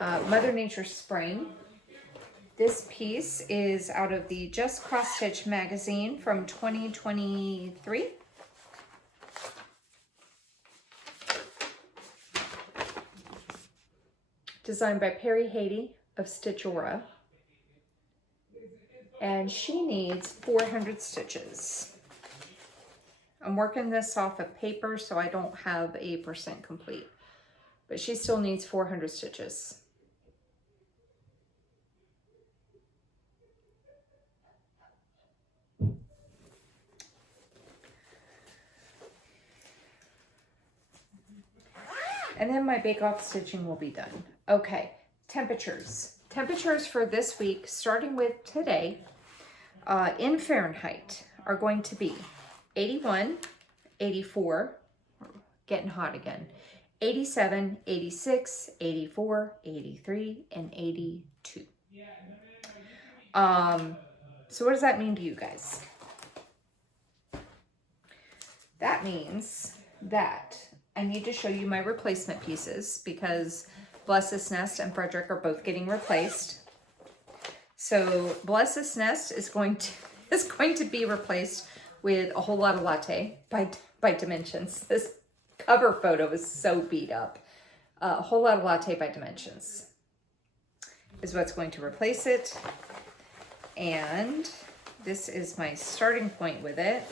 Mother Nature Spring. This piece is out of the Just Cross Stitch magazine from 2023. Designed by Perry Haiti of Stitchora. And she needs 400 stitches. I'm working this off of paper, so I don't have a % complete. But she still needs 400 stitches. And then my Bake Off stitching will be done. Okay, temperatures. Temperatures for this week, starting with today, in Fahrenheit, are going to be 81, 84, getting hot again, 87, 86, 84, 83, and 82. So what does that mean to you guys? That means that I need to show you my replacement pieces because Bless This Nest and Frederick are both getting replaced. So Bless This Nest is going to be replaced with a whole lot of latte by Dimensions. This cover photo is so beat up. A whole lot of latte by Dimensions is what's going to replace it. And this is my starting point with it.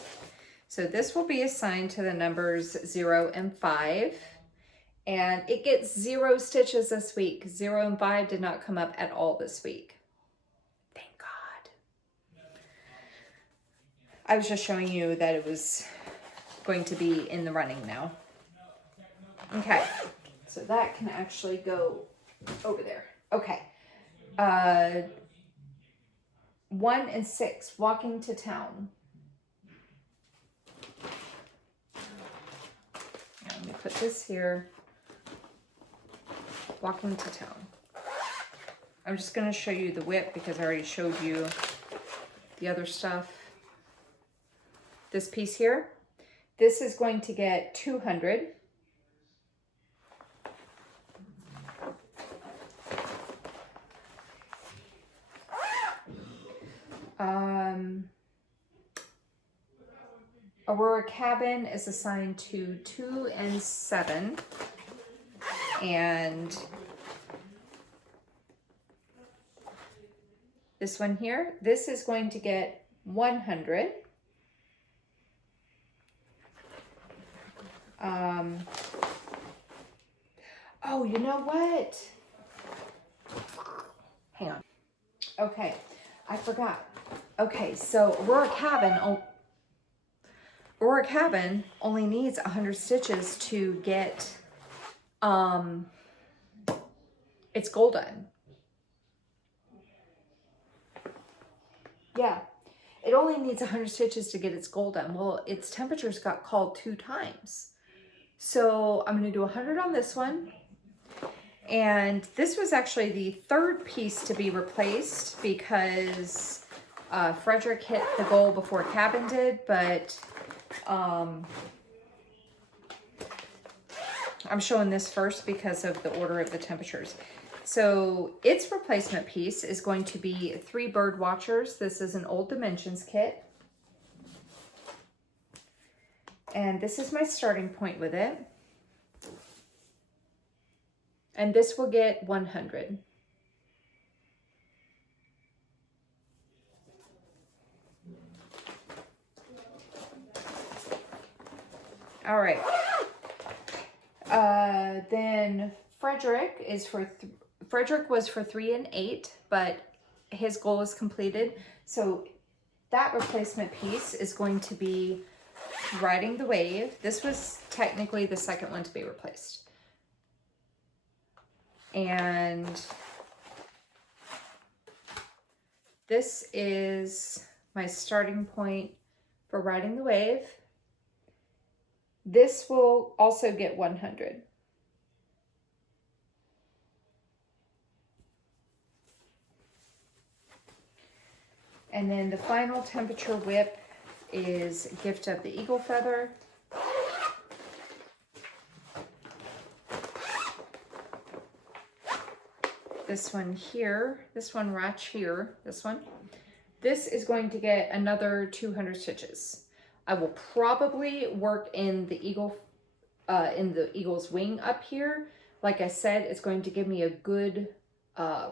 So this will be assigned to the numbers 0 and 5. And it gets 0 stitches this week. 0 and 5 did not come up at all this week. Thank God. I was just showing you that it was going to be in the running now. Okay, so that can actually go over there. Okay. 1 and 6, walking to town. Let me put this here. Walking to town. I'm just going to show you the whip because I already showed you the other stuff. This piece here, this is going to get 200. Aurora Cabin is assigned to 2 and 7. And this one here, this is going to get 100. Oh, you know what? Hang on. Okay, I forgot. Okay, so Aurora Cabin only needs 100 stitches to get its goal done. Yeah, it only needs 100 stitches to get its goal done. Well, its temperatures got called 2 times. So I'm going to do 100 on this one. And this was actually the 3rd piece to be replaced because Frederick hit the goal before Cabin did, but I'm showing this first because of the order of the temperatures. So its replacement piece is going to be 3 bird watchers. This is an Old Dimensions kit. And this is my starting point with it. And this will get 100. All right. Then Frederick was for 3 and 8, but his goal is completed. So that replacement piece is going to be Riding the Wave. This was technically the 2nd one to be replaced. And this is my starting point for Riding the Wave. This will also get 100. And then the final temperature whip is Gift of the Eagle Feather. This one here, this one right here, this one. This is going to get another 200 stitches. I will probably work in the eagle's wing up here. Like I said, it's going to give me a good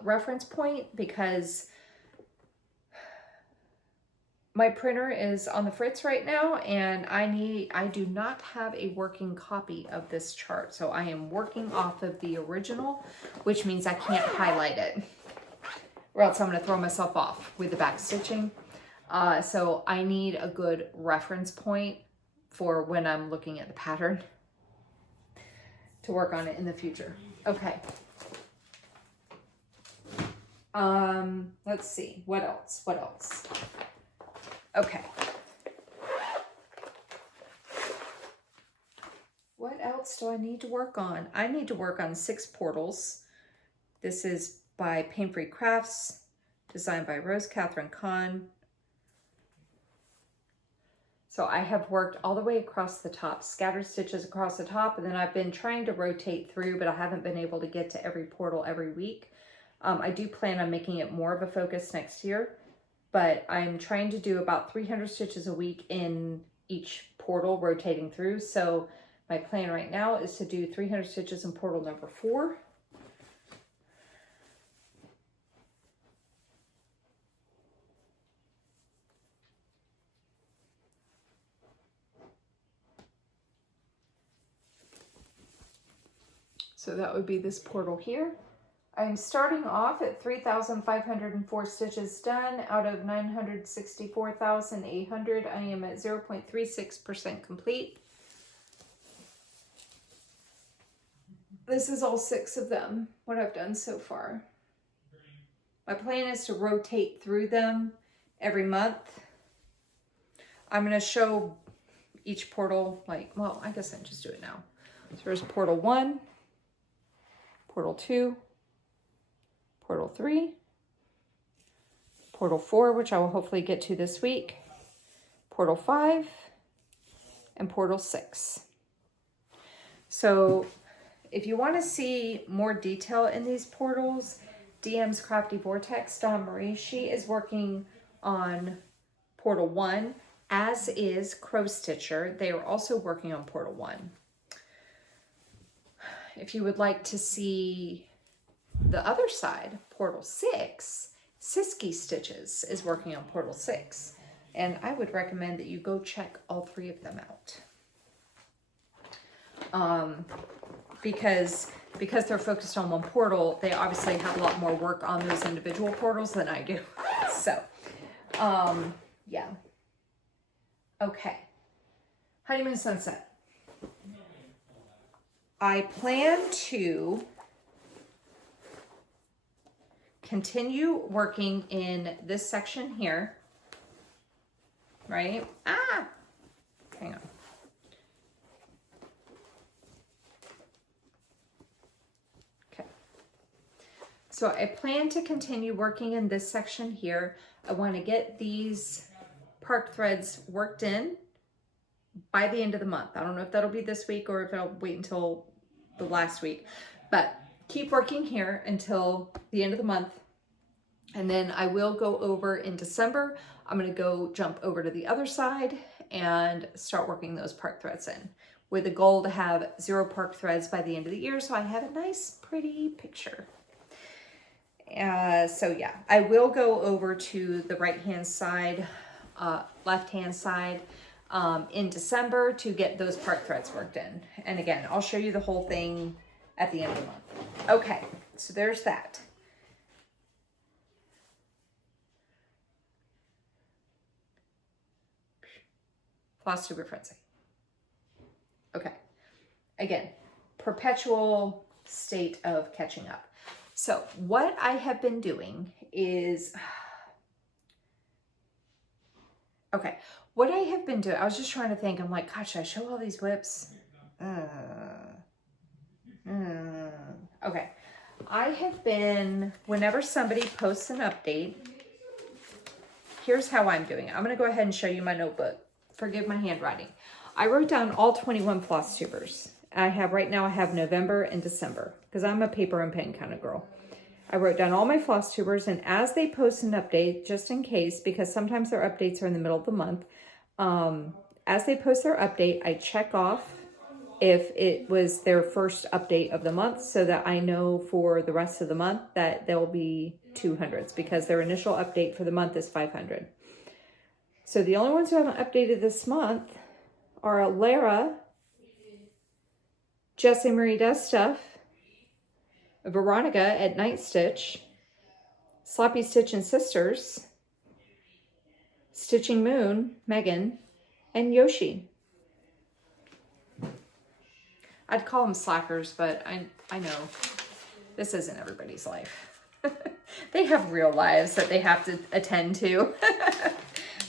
reference point because my printer is on the fritz right now and I do not have a working copy of this chart. So I am working off of the original, which means I can't highlight it or else I'm going to throw myself off with the back stitching. So I need a good reference point for when I'm looking at the pattern to work on it in the future. Okay. Let's see, what else? Okay. What else do I need to work on? I need to work on 6 portals. This is by Paint Free Crafts, designed by Rose Catherine Kahn. So I have worked all the way across the top, scattered stitches across the top, and then I've been trying to rotate through, but I haven't been able to get to every portal every week. I do plan on making it more of a focus next year, but I'm trying to do about 300 stitches a week in each portal rotating through. So my plan right now is to do 300 stitches in portal number 4. So that would be this portal here. I'm starting off at 3,504 stitches done out of 964,800. I am at 0.36% complete. This is all 6 of them, what I've done so far. My plan is to rotate through them every month. I'm going to show each portal, like, well, I guess I can just do it now. So there's portal 1, portal 2, portal 3, portal 4, which I will hopefully get to this week, portal 5, and portal 6. So if you want to see more detail in these portals, DM's Crafty Vortex, Dawn Marie, she is working on portal 1, as is Crow Stitcher. They are also working on portal 1. If you would like to see the other side, portal 6, Siski Stitches is working on portal 6. And I would recommend that you go check all 3 of them out. Because they're focused on one portal, they obviously have a lot more work on those individual portals than I do. So, yeah. Okay. Honeymoon Sunset. I plan to continue working in this section here, right? Ah, hang on. So I plan to continue working in this section here. I want to get these park threads worked in by the end of the month. I don't know if that'll be this week or if I'll wait until the last week, but keep working here until the end of the month. And then I will go over in December. I'm going to go jump over to the other side and start working those park threads in with a goal to have 0 park threads by the end of the year. So I have a nice, pretty picture. So yeah, I will go over to the right-hand side, left-hand side in December to get those park threads worked in. And again, I'll show you the whole thing at the end of the month. Okay, so there's that. Flosstuber frenzy. Okay, again, perpetual state of catching up. So what I have been doing is, okay, what I have been doing, I was just trying to think, I'm like, gosh, should I show all these whips? Okay, I have been, whenever somebody posts an update, here's how I'm doing it. I'm going to go ahead and show you my notebook. Forgive my handwriting. I wrote down all 21 Flosstubers. Right now I have November and December because I'm a paper and pen kind of girl. I wrote down all my Flosstubers, and as they post an update, just in case, because sometimes their updates are in the middle of the month, as they post their update, I check off if it was their first update of the month so that I know for the rest of the month that there'll be 200s because their initial update for the month is 500. So the only ones who haven't updated this month are Lara, Jessie Marie Does Stuff, Veronica at Night Stitch, Sloppy Stitch and Sisters, Stitching Moon, Megan, and Yoshi. I'd call them slackers, but I know this isn't everybody's life. They have real lives that they have to attend to.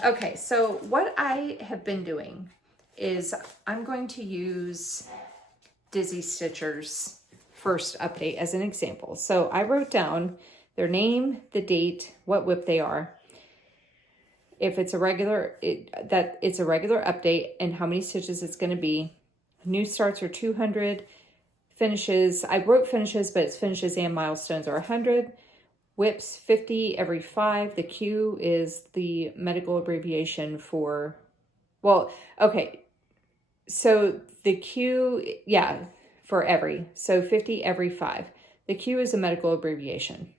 Okay, so what I have been doing is I'm going to use Dizzy Stitcher's first update as an example. So I wrote down their name, the date, what whip they are. If it's a regular, it's a regular update and how many stitches it's going to be. New starts are 200. Finishes, I wrote finishes, but it's finishes and milestones are 100. Whips 50 every 5. The Q is the medical abbreviation for, well, okay. So the Q, yeah, for every. So 50 every 5. The Q is a medical abbreviation.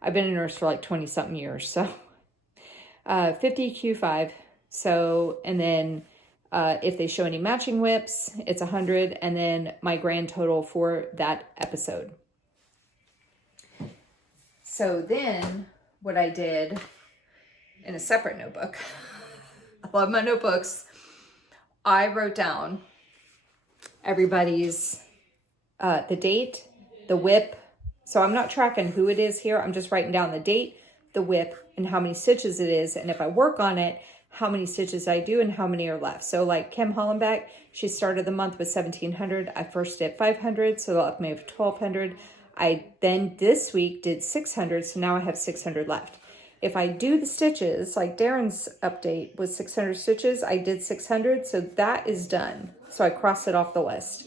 I've been a nurse for like 20 something years. So 50 Q5. So, and then If they show any matching whips, it's 100, and then my grand total for that episode. So then what I did in a separate notebook, I love my notebooks, I wrote down everybody's, the date, the whip. So I'm not tracking who it is here. I'm just writing down the date, the whip, and how many stitches it is. And if I work on it, how many stitches I do and how many are left. So like Kim Hollenbeck, she started the month with 1,700. I first did 500, so that left me with 1,200. I then this week did 600, so now I have 600 left. If I do the stitches, like Darren's update was 600 stitches, I did 600, so that is done. So I crossed it off the list.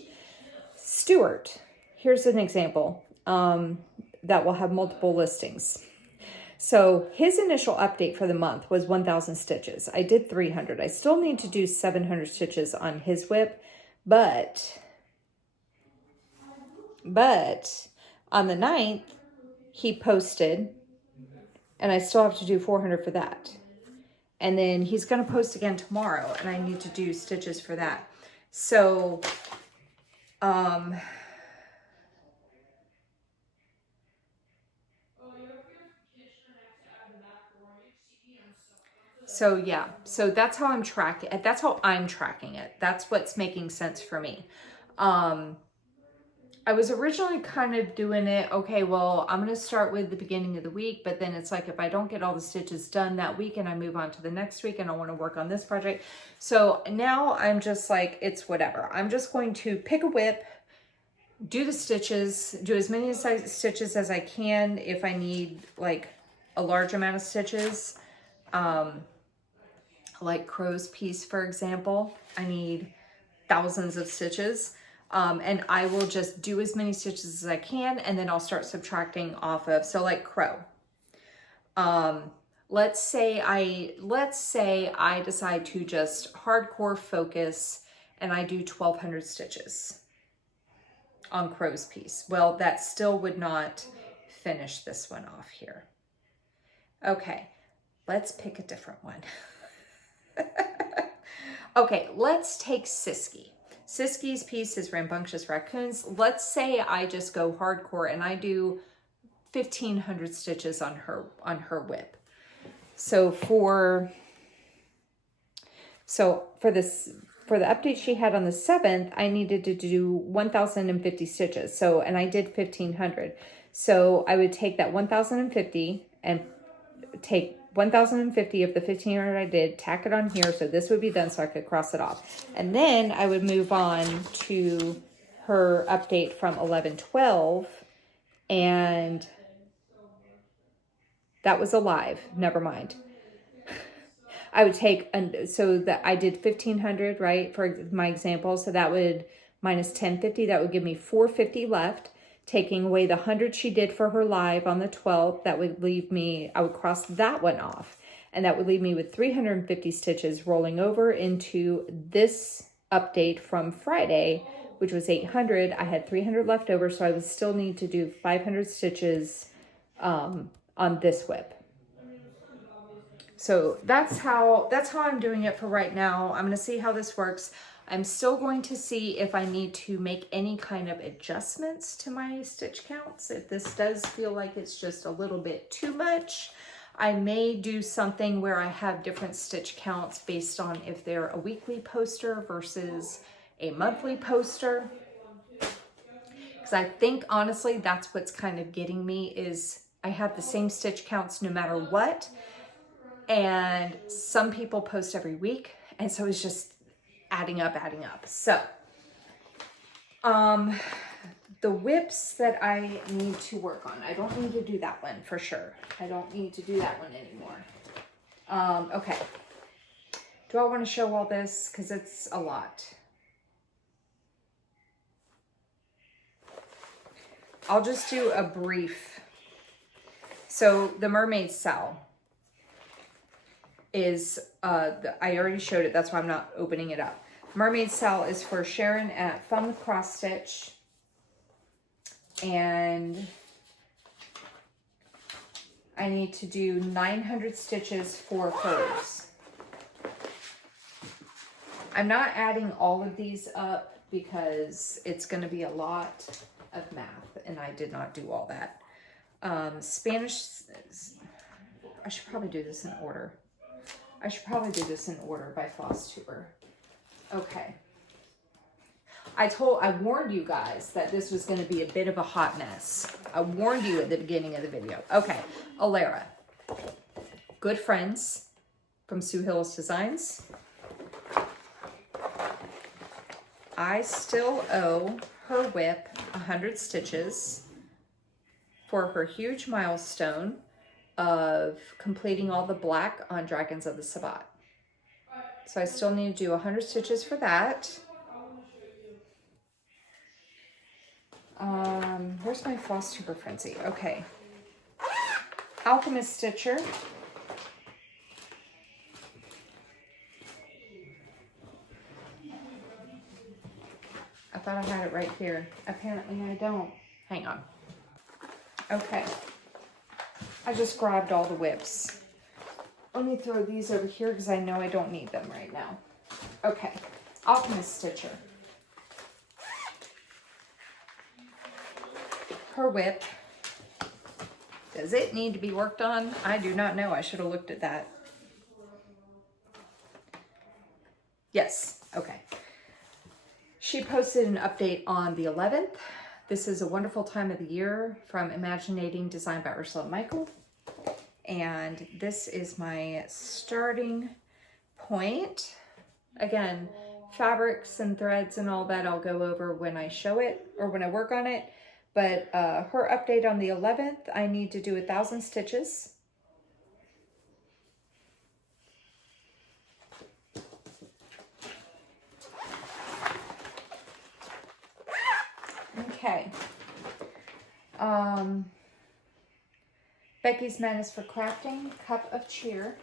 Stuart, here's an example that will have multiple listings. So his initial update for the month was 1,000 stitches. I did 300. I still need to do 700 stitches on his whip, but on the 9th, he posted, and I still have to do 400 for that. And then he's going to post again tomorrow, and I need to do stitches for that. So, so yeah, so that's how I'm tracking it. That's how I'm tracking it. That's what's making sense for me. I was originally kind of doing it, okay, well, I'm going to start with the beginning of the week, but then it's like if I don't get all the stitches done that week and I move on to the next week and I want to work on this project. So now I'm just like, it's whatever. I'm just going to pick a whip, do the stitches, do as many stitches as I can if I need like a large amount of stitches. Like crow's piece, for example, I need thousands of stitches. And I will just do as many stitches as I can, and then I'll start subtracting off of, so like crow. Let's say I decide to just hardcore focus and I do 1,200 stitches on crow's piece. Well, that still would not finish this one off here. Okay, let's pick a different one. Okay, let's take Siski. Siski's piece is Rambunctious Raccoons. Let's say I just go hardcore and I do 1,500 stitches on her whip. So for the update she had on the 7th, I needed to do 1,050 stitches. So, and I did 1,500. So I would take that 1,050 and take 1,050 of the 1,500 I did, tack it on here, so this would be done so I could cross it off. And then I would move on to her update from 11/12, and that was a live, never mind. I would take, so that I did 1,500, right, for my example, so that would minus 1,050, that would give me 450 left. Taking away the 100 she did for her live on the 12th, that would leave me, I would cross that one off. And that would leave me with 350 stitches rolling over into this update from Friday, which was 800. I had 300 left over, so I would still need to do 500 stitches on this whip. So that's how I'm doing it for right now. I'm going to see how this works. I'm still going to see if I need to make any kind of adjustments to my stitch counts. If this does feel like it's just a little bit too much, I may do something where I have different stitch counts based on if they're a weekly poster versus a monthly poster. Because I think, honestly, that's what's kind of getting me is I have the same stitch counts no matter what. And some people post every week. And so it's just adding up. So, the whips that I need to work on, I don't need to do that one for sure. I don't need to do that one anymore. Okay. Do I want to show all this? Because it's a lot. I'll just do a brief. So the Mermaid Cell is, I already showed it, that's why I'm not opening it up. Mermaid Cell is for Sharon at Fun with Cross Stitch. And I need to do 900 stitches for hers. I'm not adding all of these up because it's going to be a lot of math, and I did not do all that. Spanish, I should probably do this in order. I should probably do this in order by Flosstuber. Okay. I warned you guys that this was going to be a bit of a hot mess. I warned you at the beginning of the video. Okay, Alara. Good friends from Sue Hills Designs. I still owe her whip 100 stitches for her huge milestone of completing all the black on Dragons of the Sabbat. So I still need to do 100 stitches for that. Where's my Flosstuber frenzy? Okay. Alchemist Stitcher. I thought I had it right here. Apparently I don't. Hang on. Okay. I just grabbed all the whips. Let me throw these over here because I know I don't need them right now. Okay. Alchemist Stitcher. Her whip. Does it need to be worked on? I do not know. I should have looked at that. Yes. Okay. She posted an update on the 11th. This is a wonderful time of the year from Imaginating Design by Ursula Michael. And this is my starting point. Again, fabrics and threads and all that I'll go over when I show it or when I work on it. But her update on the 11th, I need to do 1,000 stitches. Okay. Becky's Madness for Crafting, Cup of Cheer.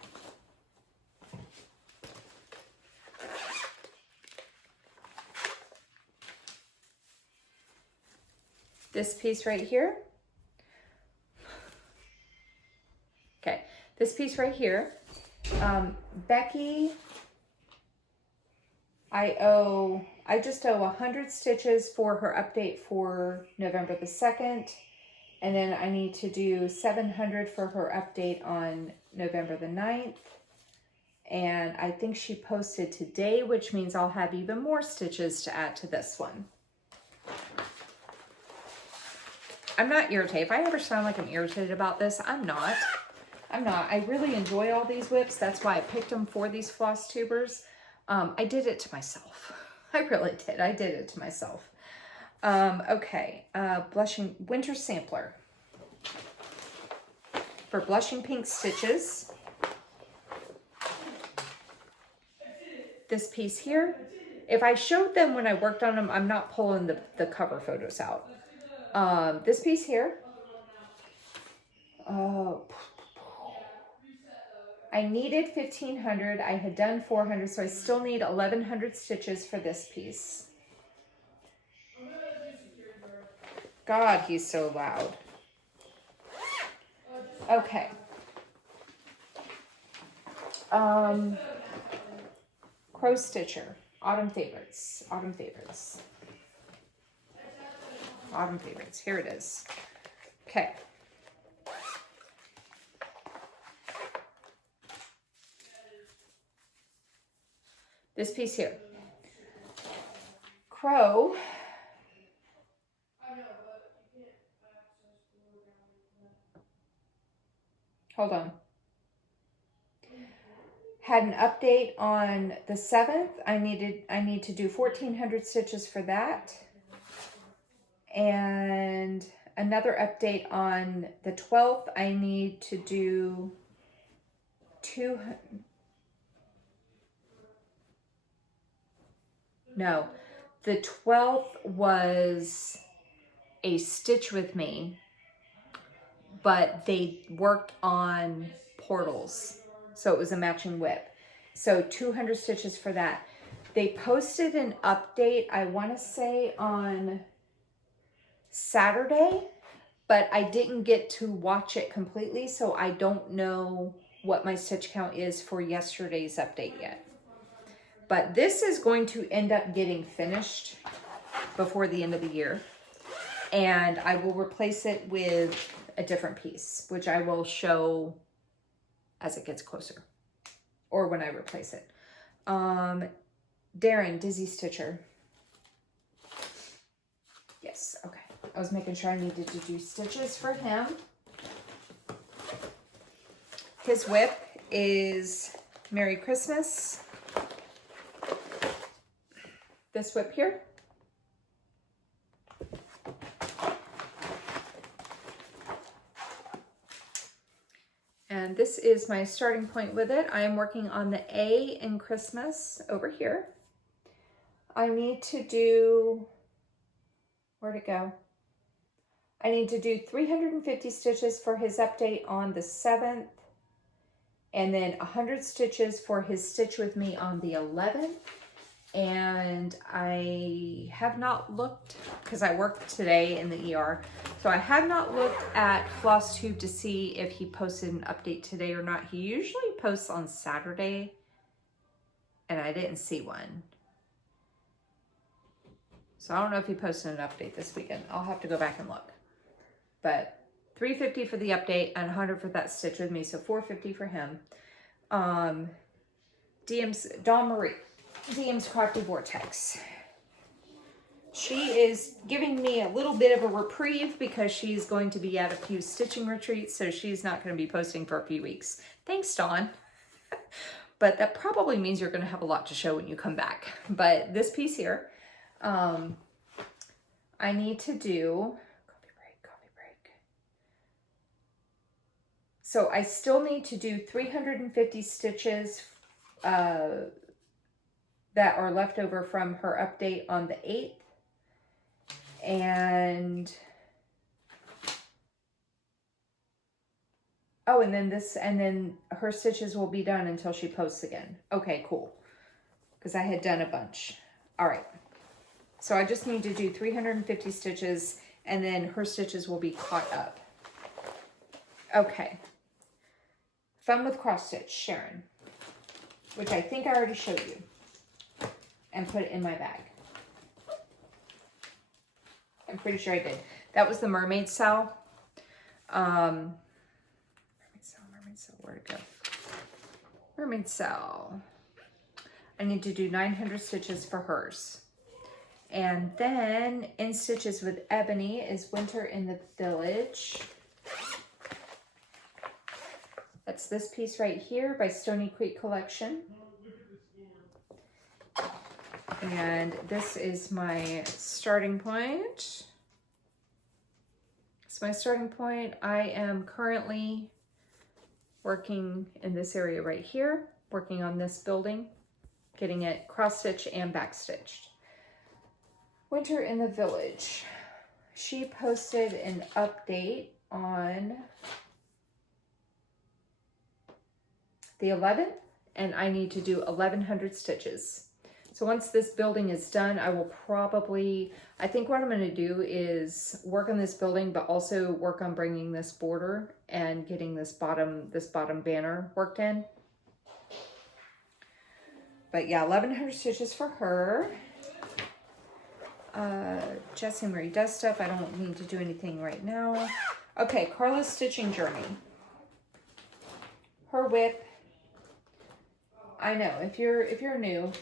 This piece right here. Okay, this piece right here. Becky, I just owe 100 stitches for her update for November the 2nd. And then I need to do 700 for her update on November the 9th. And I think she posted today, which means I'll have even more stitches to add to this one. I'm not irritated. If I ever sound like I'm irritated about this, I'm not. I'm not. I really enjoy all these whips. That's why I picked them for these Flosstubers. I did it to myself. I really did. I did it to myself. Okay. Blushing Winter Sampler. For Blushing Pink Stitches. This piece here. If I showed them when I worked on them, I'm not pulling the cover photos out. This piece here. I needed 1,500. I had done 400, so I still need 1,100 stitches for this piece. God, he's so loud. Okay. Crow Stitcher. Autumn Favorites. Autumn Favorites. Autumn Favorites. Here it is. Okay. This piece here. Crow. Hold on. Had an update on the 7th. I need to do 1,400 stitches for that. And another update on the 12th. I need to do 200. No, the 12th was a Stitch With Me, but they worked on portals. So it was a matching whip. So 200 stitches for that. They posted an update, I want to say on Saturday, but I didn't get to watch it completely. So I don't know what my stitch count is for yesterday's update yet. But this is going to end up getting finished before the end of the year. And I will replace it with a different piece, which I will show as it gets closer or when I replace it. Darren, Dizzy Stitcher. Yes, okay. I was making sure I needed to do stitches for him. His whip is Merry Christmas. This whip here. And this is my starting point with it. I am working on the A in Christmas over here. I need to do, where'd it go? I need to do 350 stitches for his update on the 7th, and then 100 stitches for his stitch with me on the 11th. And I have not looked, because I worked today in the ER, so I have not looked at Flosstube to see if he posted an update today or not. He usually posts on Saturday, and I didn't see one. So I don't know if he posted an update this weekend. I'll have to go back and look. But 350 for the update and 100 for that stitch with me, so 450 for him. Dawn Marie. DM's Crafty Vortex. She is giving me a little bit of a reprieve because she's going to be at a few stitching retreats, so she's not going to be posting for a few weeks. Thanks, Dawn. But that probably means you're going to have a lot to show when you come back. But this piece here, I need to do, coffee break. So I still need to do 350 stitches that are left over from her update on the 8th. And oh, and then her stitches will be done until she posts again. Okay, cool. Because I had done a bunch. All right. So I just need to do 350 stitches and then her stitches will be caught up. Okay. Fun with cross stitch, Sharon, which I think I already showed you. And put it in my bag. I'm pretty sure I did. That was the mermaid cell. Mermaid cell, where'd it go? Mermaid cell. I need to do 900 stitches for hers. And then in Stitches with Ebony is Winter in the Village. That's this piece right here by Stony Creek Collection. And this is my starting point. It's my starting point. I am currently working in this area right here, working on this building, getting it cross-stitched and back-stitched. Winter in the Village. She posted an update on the 11th, and I need to do 1,100 stitches. So once this building is done, I will probably, I think what I'm going to do is work on this building, but also work on bringing this border and getting this bottom banner worked in. But yeah, 1,100 stitches for her. Jessie Marie does stuff. I don't need to do anything right now. Okay, Carla's stitching journey. Her whip. I know, if you're new,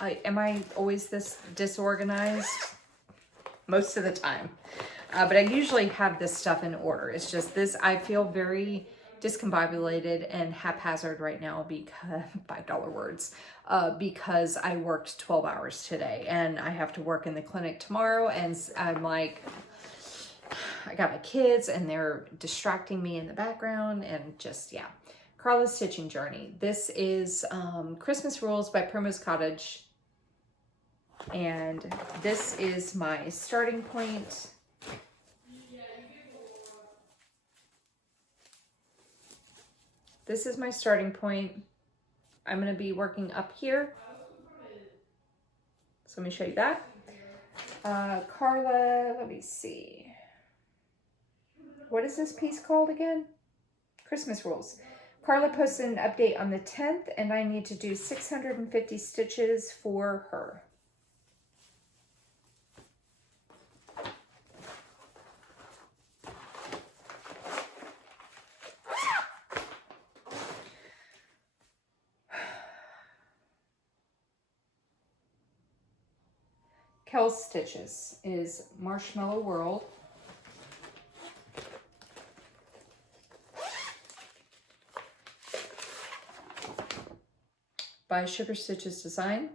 am I always this disorganized? Most of the time. But I usually have this stuff in order. It's just this, I feel very discombobulated and haphazard right now because, $5 words, because I worked 12 hours today and I have to work in the clinic tomorrow, and I'm like, I got my kids and they're distracting me in the background and just, yeah. Carla's Stitching Journey. This is Christmas Rules by Primrose Cottage. And this is my starting point. This is my starting point. I'm going to be working up here. So let me show you that. Carla, let me see. What is this piece called again? Christmas Rules Carla posted an update on the 10th, and I need to do 650 stitches for her. Kel's Stitches is Marshmallow World. By Sugar Stitches Design.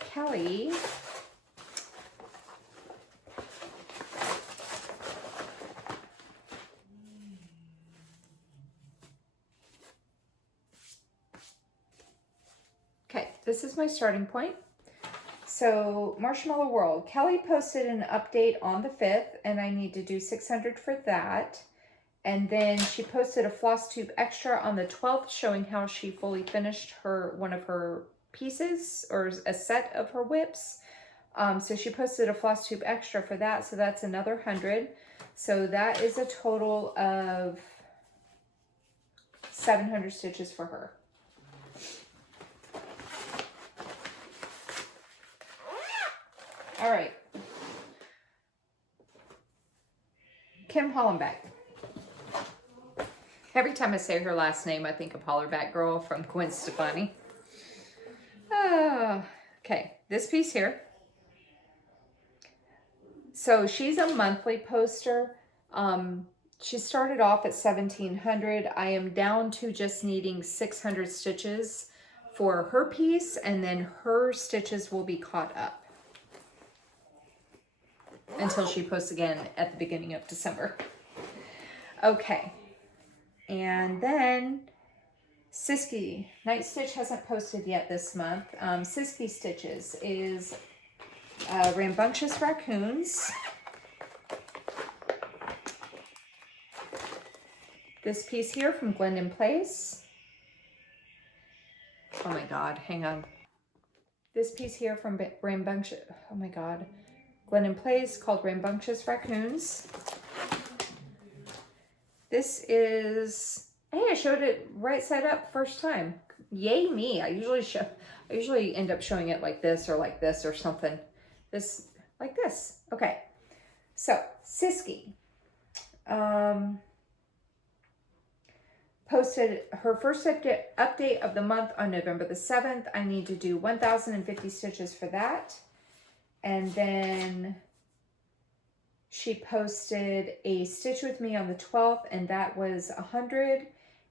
Kelly. Okay, this is my starting point. So Marshmallow World, Kelly posted an update on the 5th, and I need to do 600 for that. And then she posted a Flosstube extra on the 12th showing how she fully finished one of her pieces, or a set of her whips. So she posted a Flosstube extra for that, so that's another 100. So that is a total of 700 stitches for her. All right. Kim Hollenbeck. Every time I say her last name, I think of Hollerback Girl from Gwen Stefani. Okay, this piece here. So she's a monthly poster. She started off at 1,700. I am down to just needing 600 stitches for her piece, and then her stitches will be caught up until she posts again at the beginning of December. Okay. And then Siski, Night Stitch hasn't posted yet this month. Siski Stitches is Rambunctious Raccoons. This piece here from Glendon Place. Oh my God, hang on. This piece here from Rambunctious, oh my God. Glendon Place called Rambunctious Raccoons. This is, hey, I showed it right side up first time. Yay me. I usually end up showing it like this or something. This, like this. Okay. So, Siski posted her first update of the month on November the 7th. I need to do 1,050 stitches for that. And then she posted a Stitch With Me on the 12th, and that was 100.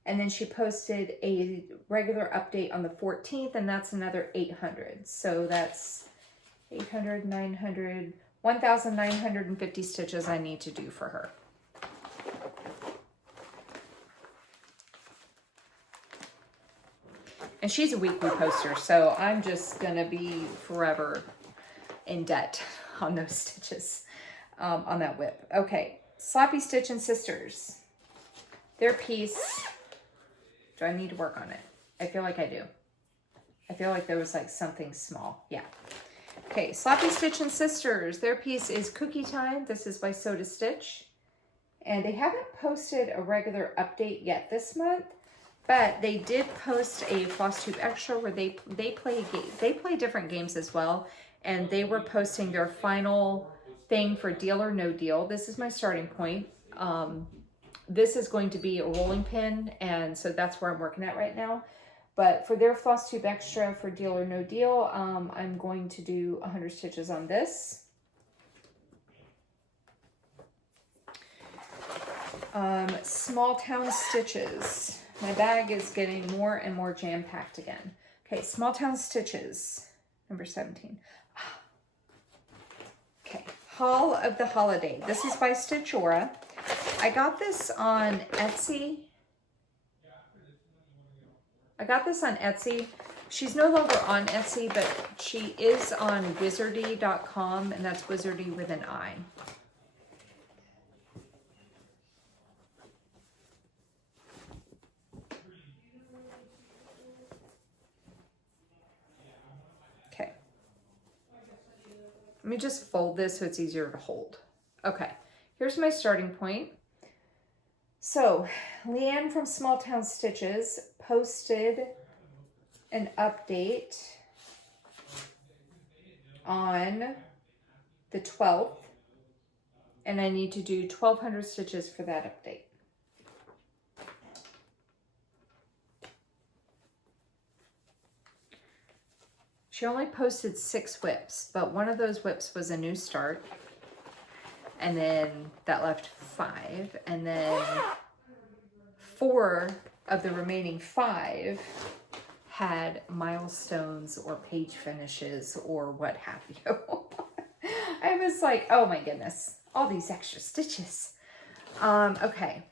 And then she posted a regular update on the 14th, and that's another 800. So that's 800, 900, 1,950 stitches I need to do for her. And she's a weekly poster, so I'm just gonna be forever in debt on those stitches. On that whip. Okay, Sloppy Stitch and Sisters. Their piece, do I need to work on it? I feel like I do. I feel like there was like something small. Yeah. Okay, Sloppy Stitch and Sisters. Their piece is Cookie Time. This is by Soda Stitch. And they haven't posted a regular update yet this month, but they did post a Flosstube extra where they play different games as well, and they were posting their final thing for Deal or No Deal. This is my starting point. This is going to be a rolling pin, and so that's where I'm working at right now. But for their Flosstube extra for Deal or No Deal, I'm going to do 100 stitches on this. Small Town Stitches. My bag is getting more and more jam-packed again. Okay, Small Town Stitches, number 17. Okay, Hall of the Holiday. This is by Stitchora. I got this on Etsy. She's no longer on Etsy, but she is on wizardy.com, and that's wizardy with an I. Okay. Let me just fold this so it's easier to hold. Okay. here's my starting point. So, Leanne from Small Town Stitches posted an update on the 12th, and I need to do 1,200 stitches for that update. She only posted 6 whips, but one of those whips was a new start, and then that left 5, and then 4 of the remaining 5 had milestones or page finishes or what have you. I was like, oh my goodness, all these extra stitches. Okay,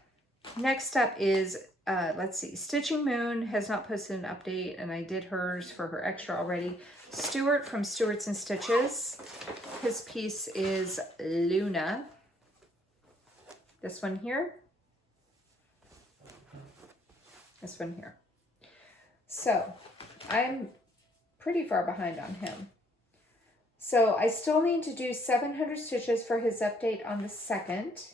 next up is, let's see, Stitching Moon has not posted an update, and I did hers for her extra already. Stuart from Stuarts and Stitches, his piece is Luna. This one here. This one here. So I'm pretty far behind on him. So I still need to do 700 stitches for his update on the 2nd.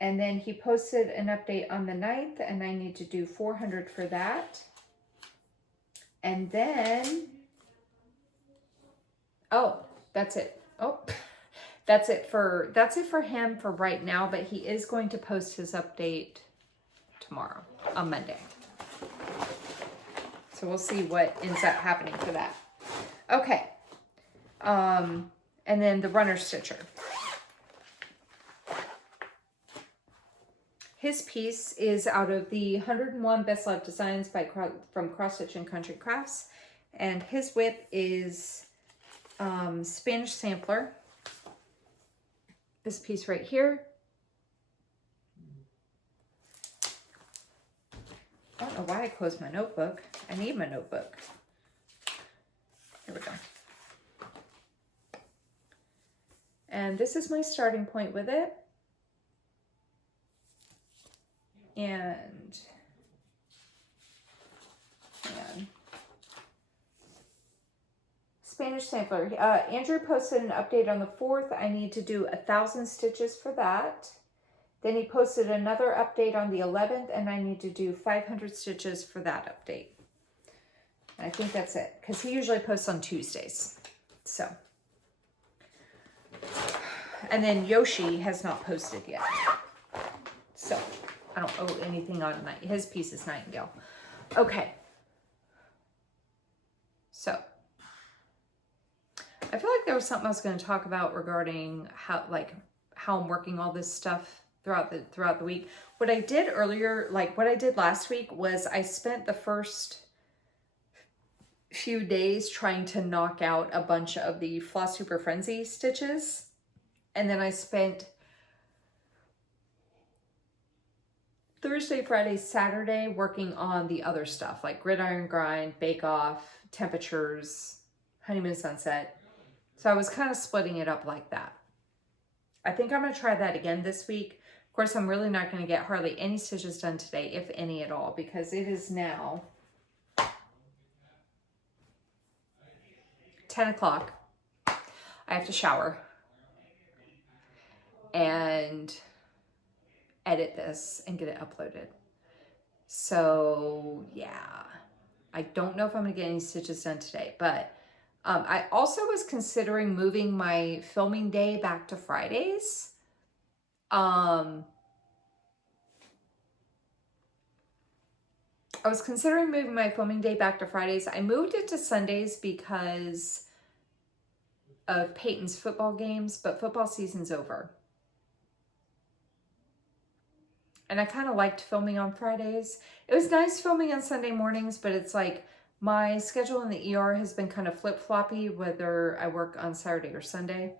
And then he posted an update on the 9th, and I need to do 400 for that. And then, oh, that's it. Oh, that's it for him for right now, but he is going to post his update tomorrow on Monday. So we'll see what ends up happening for that. Okay. And then the Runner Stitcher. His piece is out of the 101 Best Loved Designs from Cross Stitch and Country Crafts. And his whip is Spanish Sampler. This piece right here. I don't know why I closed my notebook. I need my notebook. Here we go. And this is my starting point with it. And Spanish Sampler. Andrew posted an update on the 4th. I need to do 1,000 stitches for that. Then he posted another update on the 11th, and I need to do 500 stitches for that update. And I think that's it, because he usually posts on Tuesdays. So, and then Yoshi has not posted yet. So, I don't owe anything on his piece is Nightingale. Okay. So, I feel like there was something I was going to talk about regarding how I'm working all this stuff throughout the week. What I did earlier, what I did last week, was I spent the first few days trying to knock out a bunch of the Flosstuber Frenzy stitches, and then I spent Thursday, Friday, Saturday working on the other stuff, like Gridiron Grind, Bake Off, Temperatures, Honeymoon Sunset. So I was kind of splitting it up like that. I think I'm going to try that again this week. Of course, I'm really not going to get hardly any stitches done today, if any at all, because it is now 10 o'clock. I have to shower and edit this and get it uploaded. So yeah, I don't know if I'm going to get any stitches done today, but I also was considering moving my filming day back to Fridays. I was considering moving my filming day back to Fridays. I moved it to Sundays because of Peyton's football games, but football season's over. And I kind of liked filming on Fridays. It was nice filming on Sunday mornings, but it's like my schedule in the ER has been kind of flip-floppy, whether I work on Saturday or Sunday.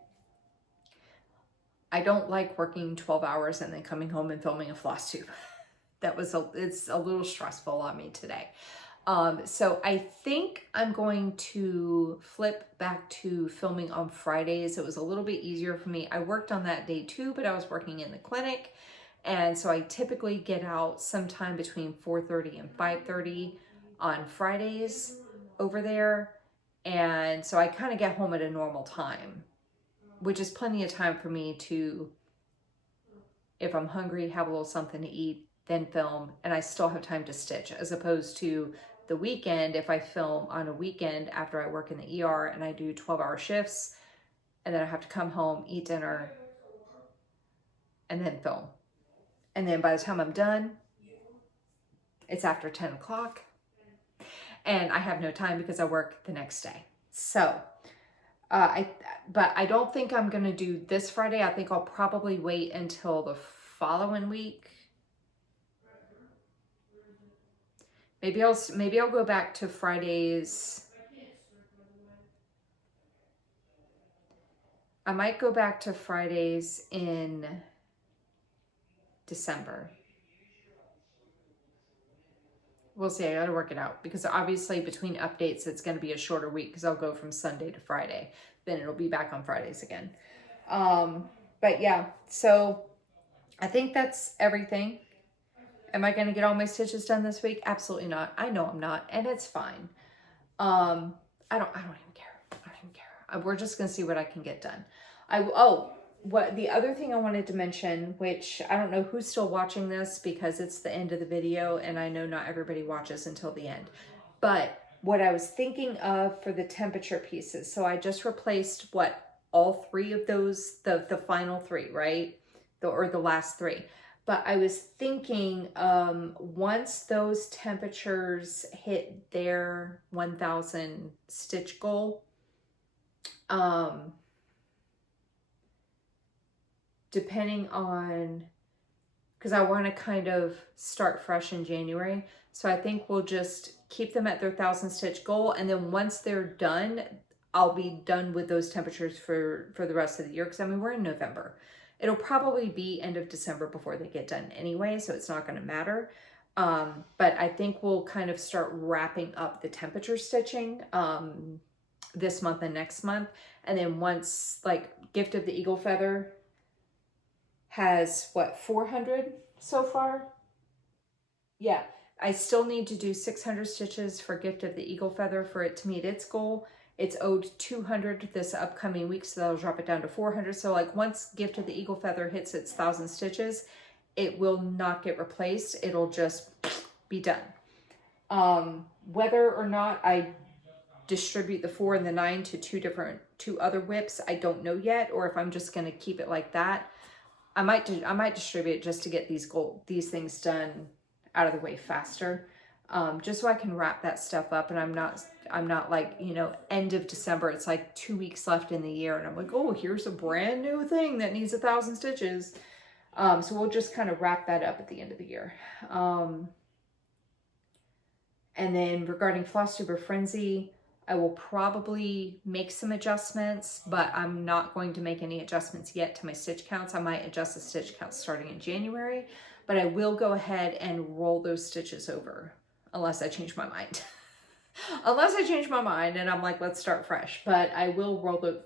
I don't like working 12 hours and then coming home and filming a Flosstube. It's a little stressful on me today. So I think I'm going to flip back to filming on Fridays. It was a little bit easier for me. I worked on that day too, but I was working in the clinic. And so I typically get out sometime between 4:30 and 5:30 on Fridays over there. And so I kind of get home at a normal time, which is plenty of time for me to if I'm hungry, have a little something to eat, then film, and I still have time to stitch, as opposed to the weekend. If I film on a weekend after I work in the ER and I do 12-hour shifts, and then I have to come home, eat dinner, and then film. And then by the time I'm done, it's after 10 o'clock, and I have no time because I work the next day. So, but I don't think I'm gonna do this Friday. I think I'll probably wait until the following week. Maybe I'll go back to Fridays. I might go back to Fridays in December. We'll see. I gotta work it out, because obviously between updates it's going to be a shorter week, because I'll go from Sunday to Friday. Then it'll be back on Fridays again. But yeah, so I think that's everything. Am I going to get all my stitches done this week? Absolutely not. I know I'm not, and it's fine. I don't even care. I don't even care. We're just going to see what I can get done. What the other thing I wanted to mention, which I don't know who's still watching this because it's the end of the video and I know not everybody watches until the end, but what I was thinking of for the temperature pieces. So I just replaced all three of those, the final three, right? Or the last three. But I was thinking, once those temperatures hit their 1,000 stitch goal, depending on, because I want to kind of start fresh in January. So I think we'll just keep them at their 1,000 stitch goal. And then once they're done, I'll be done with those temperatures for the rest of the year. Because I mean, we're in November. It'll probably be end of December before they get done anyway. So it's not going to matter. But I think we'll kind of start wrapping up the temperature stitching this month and next month. And then once, like, Gift of the Eagle Feather has 400 so far? Yeah, I still need to do 600 stitches for Gift of the Eagle Feather for it to meet its goal. It's owed 200 this upcoming week, so that'll drop it down to 400. So like once Gift of the Eagle Feather hits its 1,000 stitches, it will not get replaced. It'll just be done. Whether or not I distribute the 4 and the 9 to two other whips, I don't know yet, or if I'm just going to keep it like that. I might distribute it just to get these things done out of the way faster, just so I can wrap that stuff up. And I'm not like, you know, end of December, it's like 2 weeks left in the year, and I'm like, oh, here's a brand new thing that needs 1,000 stitches. So we'll just kind of wrap that up at the end of the year. And then regarding Flosstuber Frenzy, I will probably make some adjustments, but I'm not going to make any adjustments yet to my stitch counts. I might adjust the stitch counts starting in January, but I will go ahead and roll those stitches over unless I change my mind. Unless I change my mind and I'm like, let's start fresh. But I will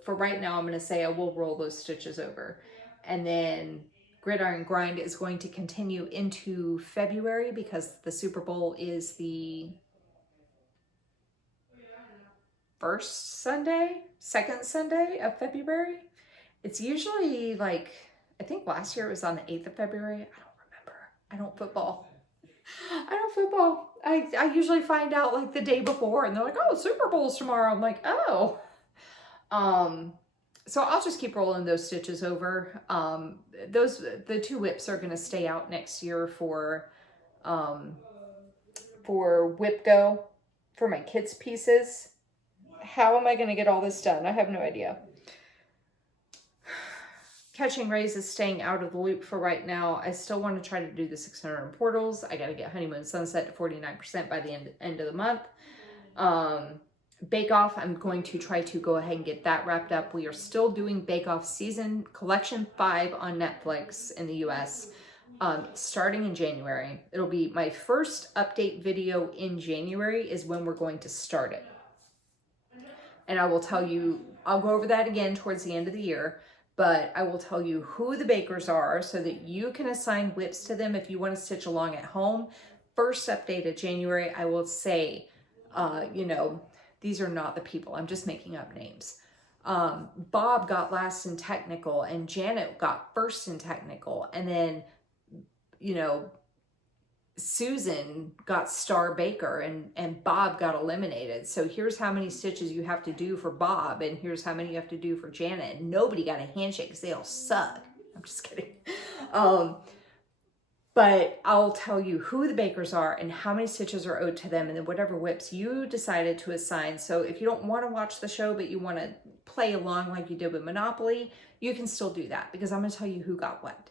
for right now, I'm going to say I will roll those stitches over. And then Gridiron Grind is going to continue into February because the Super Bowl is the second Sunday of February. It's usually like, I think last year it was on the 8th of February. I don't remember. I don't football. I usually find out like the day before and they're like, oh, Super Bowl's tomorrow. I'm like, oh. So I'll just keep rolling those stitches over. The 2 whips are going to stay out next year for Whip Go for my kids' pieces. How am I going to get all this done? I have no idea. Catching Rays is staying out of the loop for right now. I still want to try to do the 600 portals. I got to get Honeymoon Sunset to 49% by the end of the month. Bake Off, I'm going to try to go ahead and get that wrapped up. We are still doing Bake Off season collection 5 on Netflix in the US, starting in January. It'll be my first update video in January is when we're going to start it. And I will tell you, I'll go over that again towards the end of the year, but I will tell you who the bakers are so that you can assign whips to them if you want to stitch along at home. First update of January, I will say, you know, these are not the people. I'm just making up names. Bob got last in technical and Janet got first in technical. And then, you know, Susan got Star Baker and Bob got eliminated. So here's how many stitches you have to do for Bob, and here's how many you have to do for Janet. And nobody got a handshake because they all suck. I'm just kidding. But I'll tell you who the bakers are and how many stitches are owed to them, and then whatever whips you decided to assign. So if you don't want to watch the show, but you want to play along like you did with Monopoly, you can still do that, because I'm going to tell you who got what.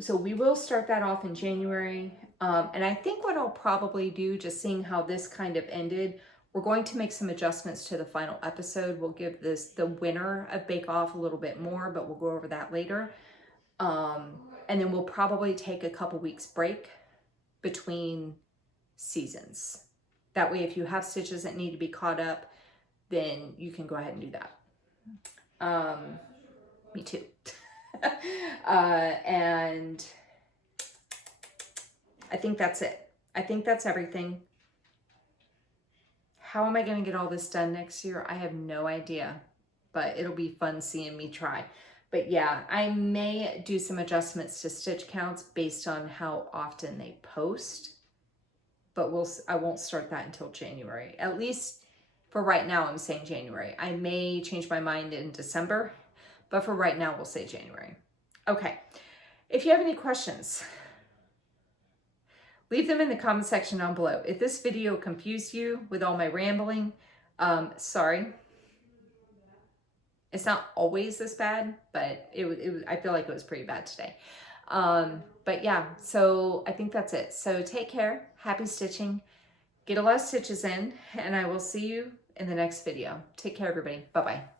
So we will start that off in January. And I think what I'll probably do, just seeing how this kind of ended, we're going to make some adjustments to the final episode. We'll give the winner of Bake Off a little bit more, but we'll go over that later. And then we'll probably take a couple weeks break between seasons. That way, if you have stitches that need to be caught up, then you can go ahead and do that. Me too. And I think that's it. I think that's everything. How am I going to get all this done next year? I have no idea, but it'll be fun seeing me try. But yeah, I may do some adjustments to stitch counts based on how often they post, but I won't start that until January. At least for right now, I'm saying January. I may change my mind in December, but for right now, we'll say January. Okay, if you have any questions, leave them in the comment section down below. If this video confused you with all my rambling, sorry. It's not always this bad, but I feel like it was pretty bad today. But yeah, so I think that's it. So take care, happy stitching, get a lot of stitches in, and I will see you in the next video. Take care, everybody. Bye-bye.